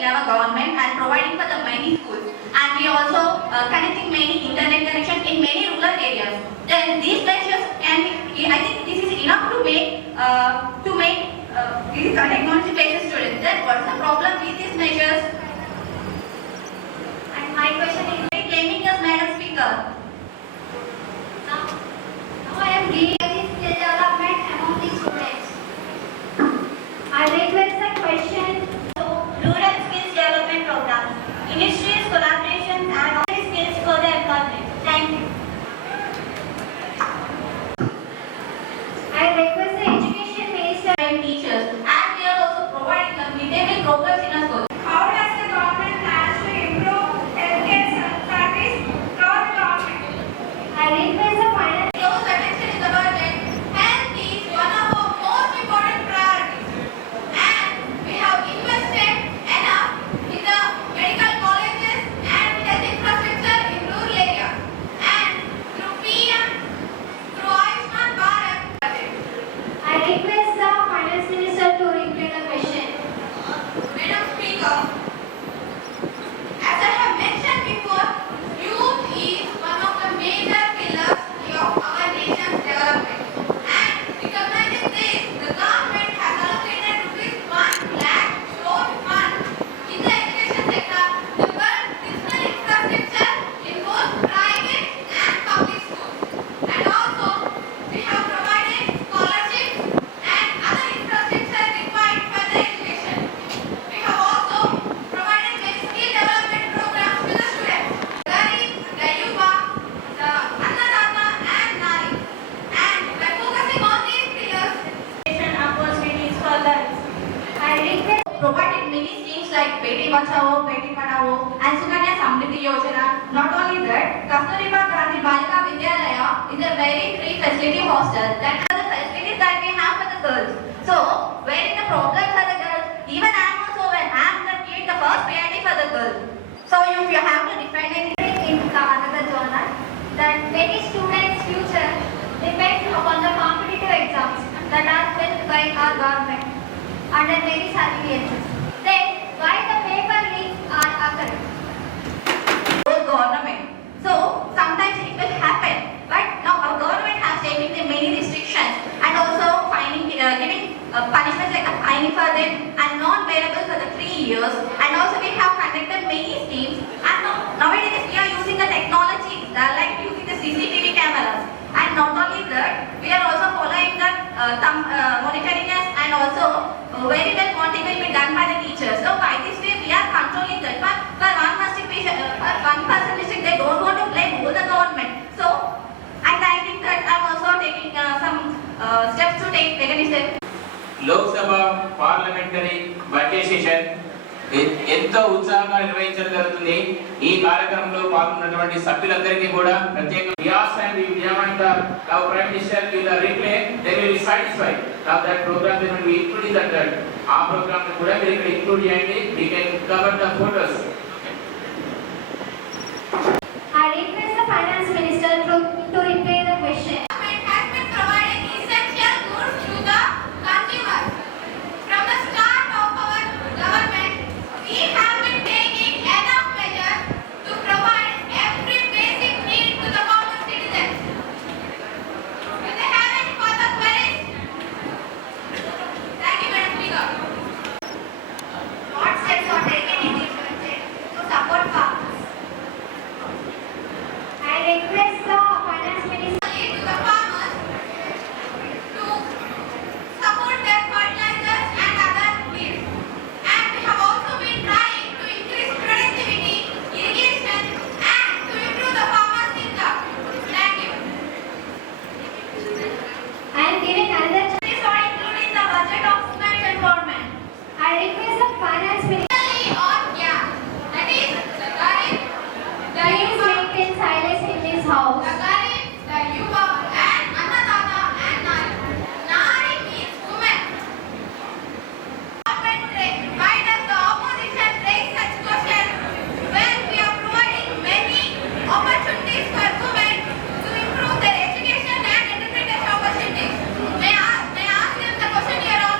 our government and providing for the many schools. And we also connecting many internet connections in many rural areas. Then these measures can be, I think this is enough to make these technology based students. Then what's the problem with these measures? And my question is, claiming as Madam Speaker. Now I am giving this skill development among the students. I request the question. Rural skills development programs, industries, collaboration, and other skills for the employment. Thank you. I request the education minister And teachers, and we are also providing the midday meal programs in our schools. how does the government plans to improve healthcare service across the government? I request the finance. Close attention in the budget. Health is one of our most important priorities, and we have invested enough in the medical colleges and health infrastructure in rural areas. And through PM, through Ayushman Bharat budget. I request the finance minister to repeat the question. Madam Speaker, as I have mentioned before, youth is one of the major pillars of our nation's development. And recognizing this, the government has allocated ₹1 lakh crore fund in the education sector to build digital infrastructure in both private and public schools. And also, we have provided scholarships and other infrastructure required for the education. We have also provided many skill development programs to the students. Garib, the Yuva, the Annadata and Nari. And by focusing on these pillars, education opportunities for girls. I request Provided many schemes like Beti Bachao, Beti Padhao and Sukanya Samriddhi Yojana. Not only that, Kasturiba Gandhi Balika Vidyalaya is a very free facility hostel that are the facilities that we have for the girls. So, where is the problem for the girls? Even I am also when I am the kid, the first priority for the girls. So, if you have to defend anything in another journal that many students' future depends upon the competitive exams that are held by our government under many circumstances. Then, why the paper leaks are occurring? government. So sometimes it will happen, but now our government has taken the many restrictions and also giving punishments like a fine for them and non-bearable for the 3 years. And also we have conducted many schemes. And nowadays we are using the technology like using the CCTV cameras. And not only that, we are also following the monitoring us and also very well monitoring will be done by the teachers. So by this way we are controlling that. But for one person mistake, they don't want to blame all the government. So and I think that I'm also taking some steps to take any step. Lok Sabha parliamentary budget session ఎంతో ఉత్సాహంగా నిర్వహించడం జరుగుతుంది. ఈ కార్యక్రమంలో పాల్గొన్నటువంటి సభ్యులందరికీ కూడా ప్రత్యేక వ్యాస్ and prime minister will reply they will be satisfied of that program they will be including that ఆ ప్రోగ్రామ్ కూడా మీరు ఇక్కడ ఇంక్లూడ్ చేయండి. We can cover the photos. I request the finance minister to repeat the question. Government has been providing essential goods to the consumers. From the start of our government, we have been taking enough measures to provide every basic need to the common citizens. Do they have any further queries? Thank you, Madam Speaker. What steps are taken in this budget to support farmers? I request the finance minister To the farmers to support their fertilizers and other needs. And we have also been trying to increase productivity, irrigation, and to improve the farmers' income. Thank you. I am giving another chance. These are including the budget of women's empowerment. I request the finance minister Or yeah, that is the Garib, the please Yuva, maintain silence in this house. the Garib, the Yuva, and Annadata and Nari. Nari means women. Why does the opposition raise such questions when we are providing many opportunities for women to improve their education and entrepreneurship opportunities? May I ask them the question here on?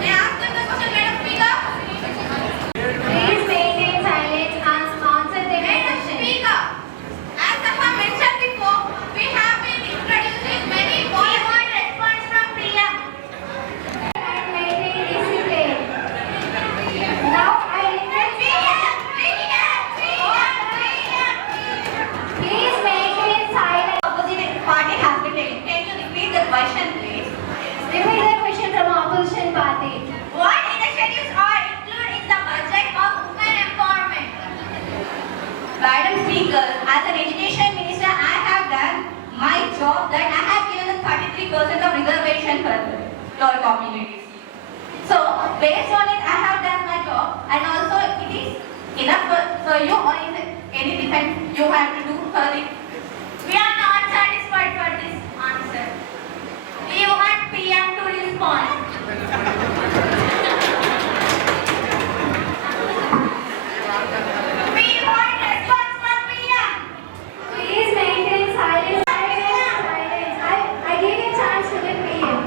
May I ask them the question, Madam Speaker? Speaker, as an education minister, I have done my job that I have given the 33% of reservation for our communities. So, based on it, I have done my job, and also it is enough for you, or is it any defense you have to do for it? We are not satisfied for this answer. We want PM to respond. We want response from PM. Please maintain silence. I give a chance to the PM.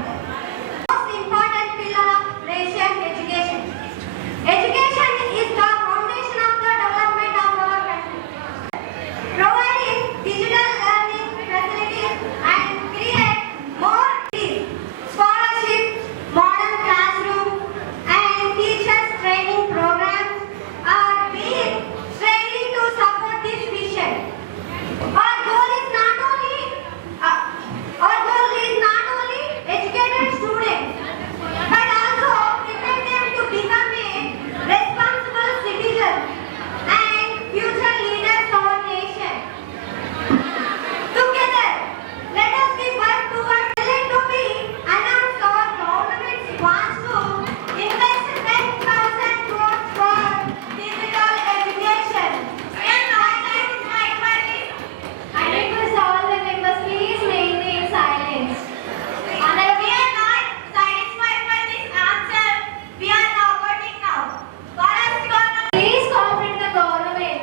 Most important pillar of nation education. Education is the foundation of the development of our country. Providing digital learning facilities and create more skills, scholarship, modern classroom, and teachers training programs are being training to support this vision. Our goal is not only educated students, but also prepare them to become a responsible citizen and future leaders of our nation. Together, let us be work towards to be announced our government wants to invest 10,000 crores for digital education. We are not satisfied for this. I request all the members, please maintain silence. We are not satisfied for this answer. We are now voting now. Forest government. Please cooperate the government.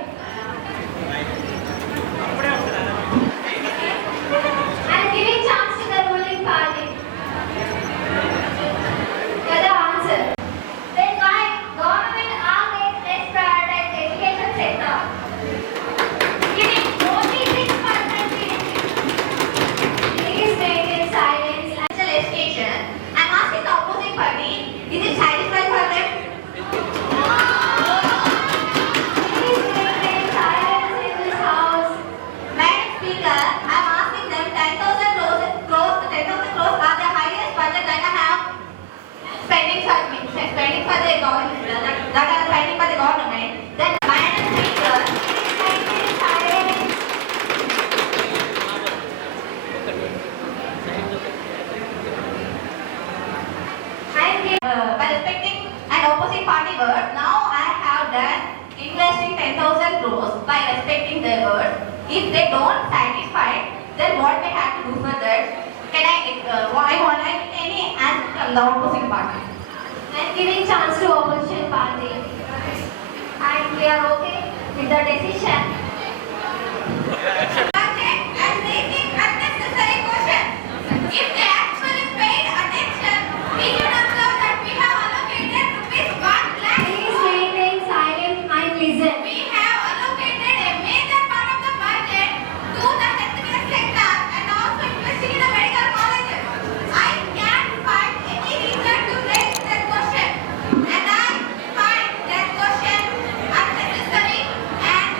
And giving chance to the ruling party. For the answer. Then why government always less prioritize education sector? Giving only 6% Please maintain silence. National education. I'm asking the opposing party, is it satisfied for them? Please maintain silence in this house. Madam Speaker, I'm asking them 10,000 crores are the highest budget that I have spending for the government, that are spending for the government. Then Madam Speaker, Please maintain silence. I give by respecting an opposing party word, now I have done investing 10,000 crores by respecting their word. If they don't satisfy, then what they have to do for that? Can I want any answer from the opposing party? and giving chance to opposition party. And we are okay with the decision. I'm making unnecessary questions. If they actually paid attention, we should observe that we have allocated rupees 1 lakh. Please maintain silence and listen. We have allocated a major part of the budget to the healthcare sector and also investing in the medical colleges. I can't find any reason to raise that question, and I find that question unnecessary and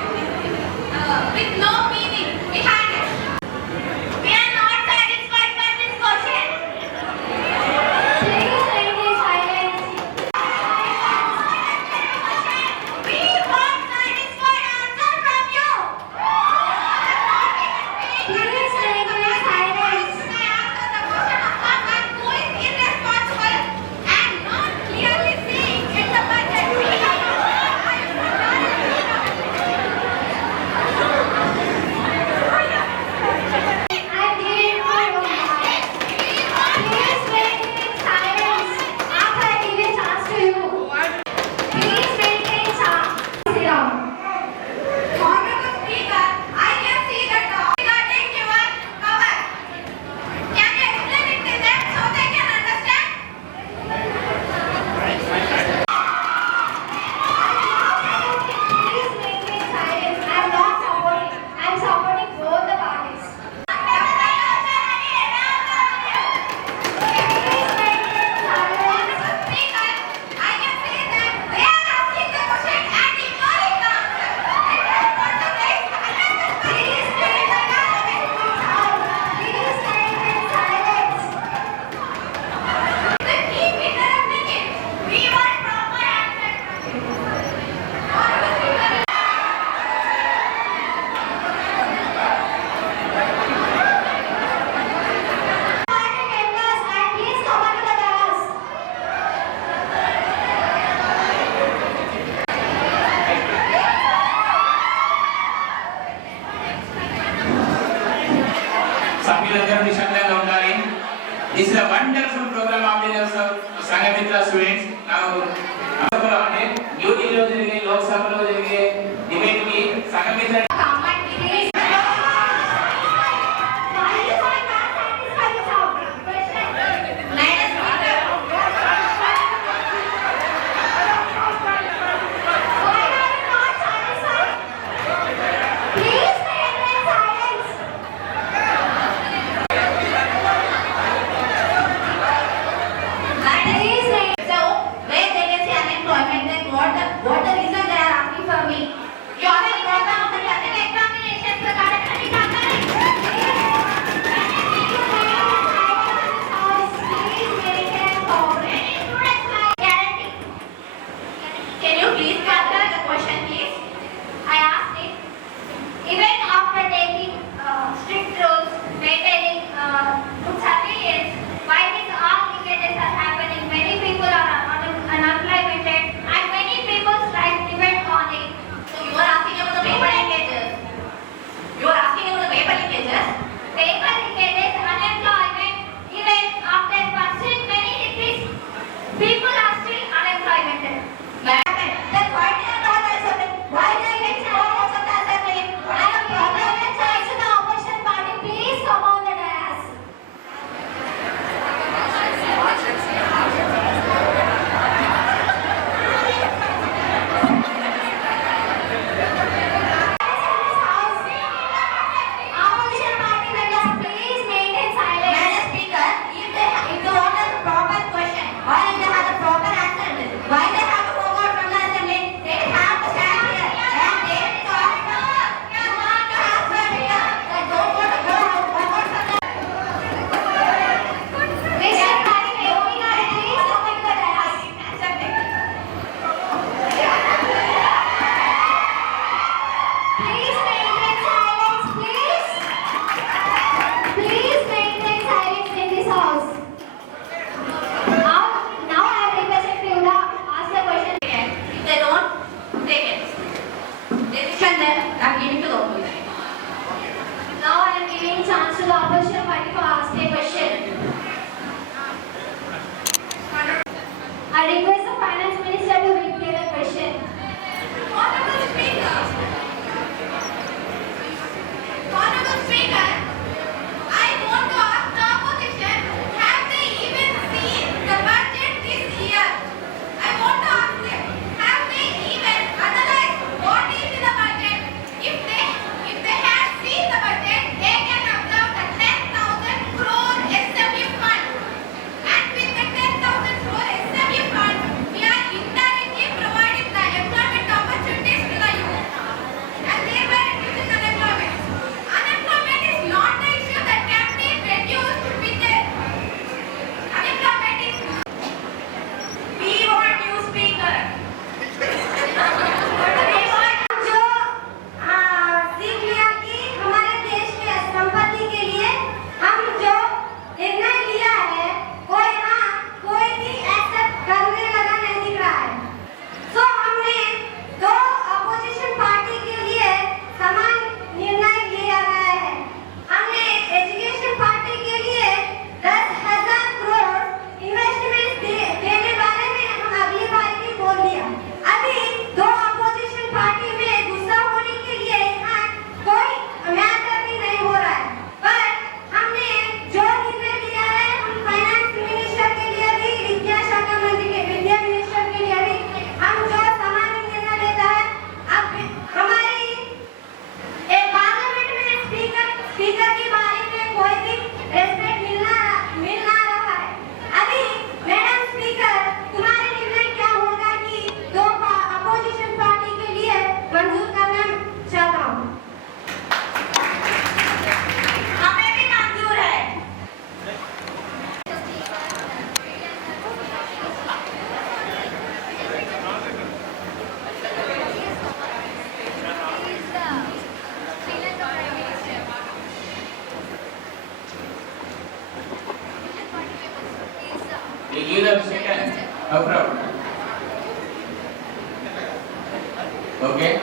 Okay?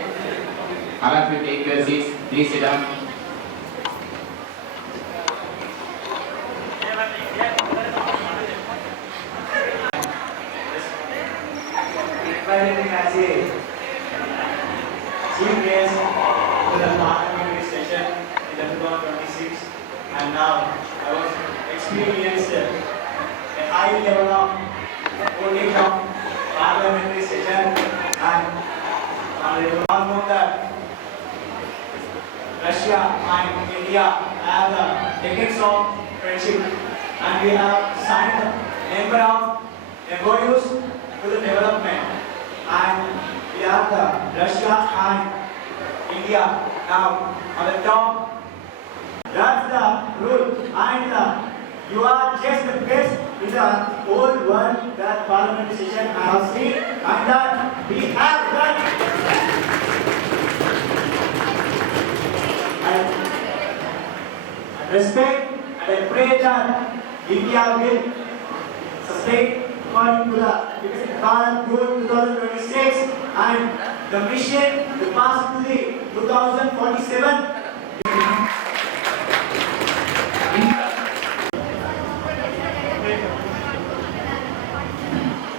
All of you take your seats. Please sit down. Invited as a chief guest to the parliamentary session in the 2026, and now I was experienced a high level of voting of parliamentary session, and we all know that Russia and India have decades of friendship, and we have signed a number of MOUs to the development, and we have the Russia and India now on the top. That's the rule, and you are just the best in the whole world that parliamentary session I have seen, and that we have done. I respect and I pray that India will sustain according to the Bharat Goal 2026 and the mission to pass to the 2047.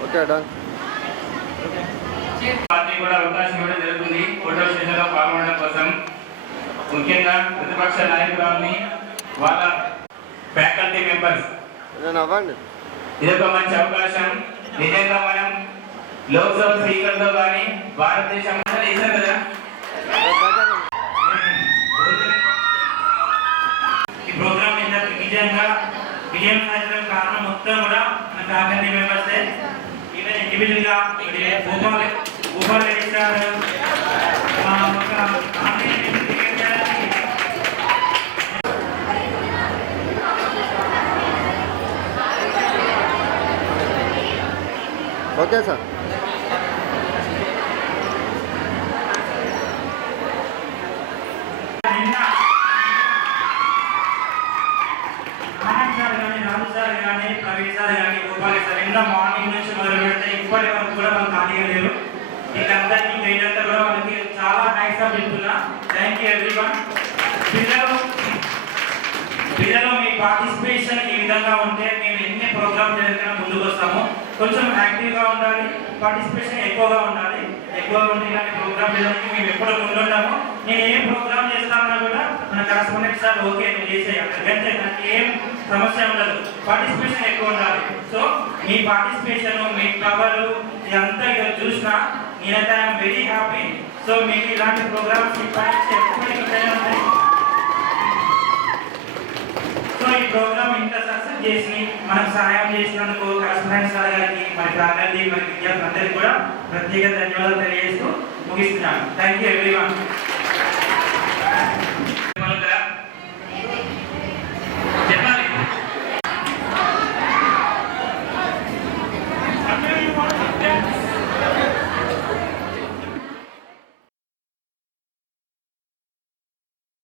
Okay, done. Party కూడా అవకాశం ఇవ్వడం జరుగుతుంది ఫోటో సెషన్లో పాల్గొనడం కోసం. ముఖ్యంగా ప్రతిపక్ష నాయకులని వాళ్ళ ఫ్యాకల్టీ మెంబర్స్ నేను అవ్వండి. ఇదొక మంచి అవకాశం. నిజంగా మనం లోక్సభ స్పీకర్తో కానీ భారతదేశం చేశారు కదా, ఈ ప్రోగ్రామ్ నిజంగా విజయం సాధించడం కారణం మొత్తం కూడా మన ఫ్యాకల్టీ మెంబర్సే. ఈవెన్ ఇండివిజువల్ గా భూపాల్ రెడ్డి సార్ ఒక ఆన్లైన్ ఓకే సార్. మార్నింగ్ నుంచి మొదలు పెడితే ఇప్పటి వరకు కూడా మనం ఖాళీగా లేరు. వీళ్ళందరికీ వీళ్ళంతా కూడా మనకి చాలా థ్యాంక్స్ చెప్తున్నా. Thank you everyone. పిల్లలు మీ పార్టిసిపేషన్ ఈ విధంగా ఉంటే మేము ఎన్ని ప్రోగ్రామ్ జరిగినా ముందుకు వస్తాము. కొంచెం యాక్టివ్గా ఉండాలి, పార్టిసిపేషన్ ఎక్కువగా ఉండాలి. ఎక్కువగా ఉంటే ఇలాంటి ప్రోగ్రామ్ చేయడానికి మేము ఎప్పుడు ముందుంటాము. నేను ఏ ప్రోగ్రామ్ చేస్తామన్నా కూడా మన కరెస్పాండెంట్ సార్ ఓకే నువ్వు చేసేయి అంతే, నాకు ఏం సమస్య ఉండదు. పార్టిసిపేషన్ ఎక్కువ ఉండాలి. సో మీ పార్టిసిపేషన్ మీ కవరు ఇదంతా ఇక్కడ చూసినా నేనైతే ఐఎమ్ వెరీ హ్యాపీ. సో మీకు ఇలాంటి ప్రోగ్రామ్స్ ఎప్పటికీ ఉంటాయి. సో ఈ ప్రోగ్రామ్ ఇంత సక్సెస్ చేసి మనకు సహాయం చేసినందుకు కరెస్పాండెంట్ సార్ గారికి, మరి ఫ్యాకల్టీ, మరి విద్యార్థులందరికీ కూడా ప్రత్యేక ధన్యవాదాలు తెలియజేస్తూ ముగిస్తున్నాను. Thank you everyone.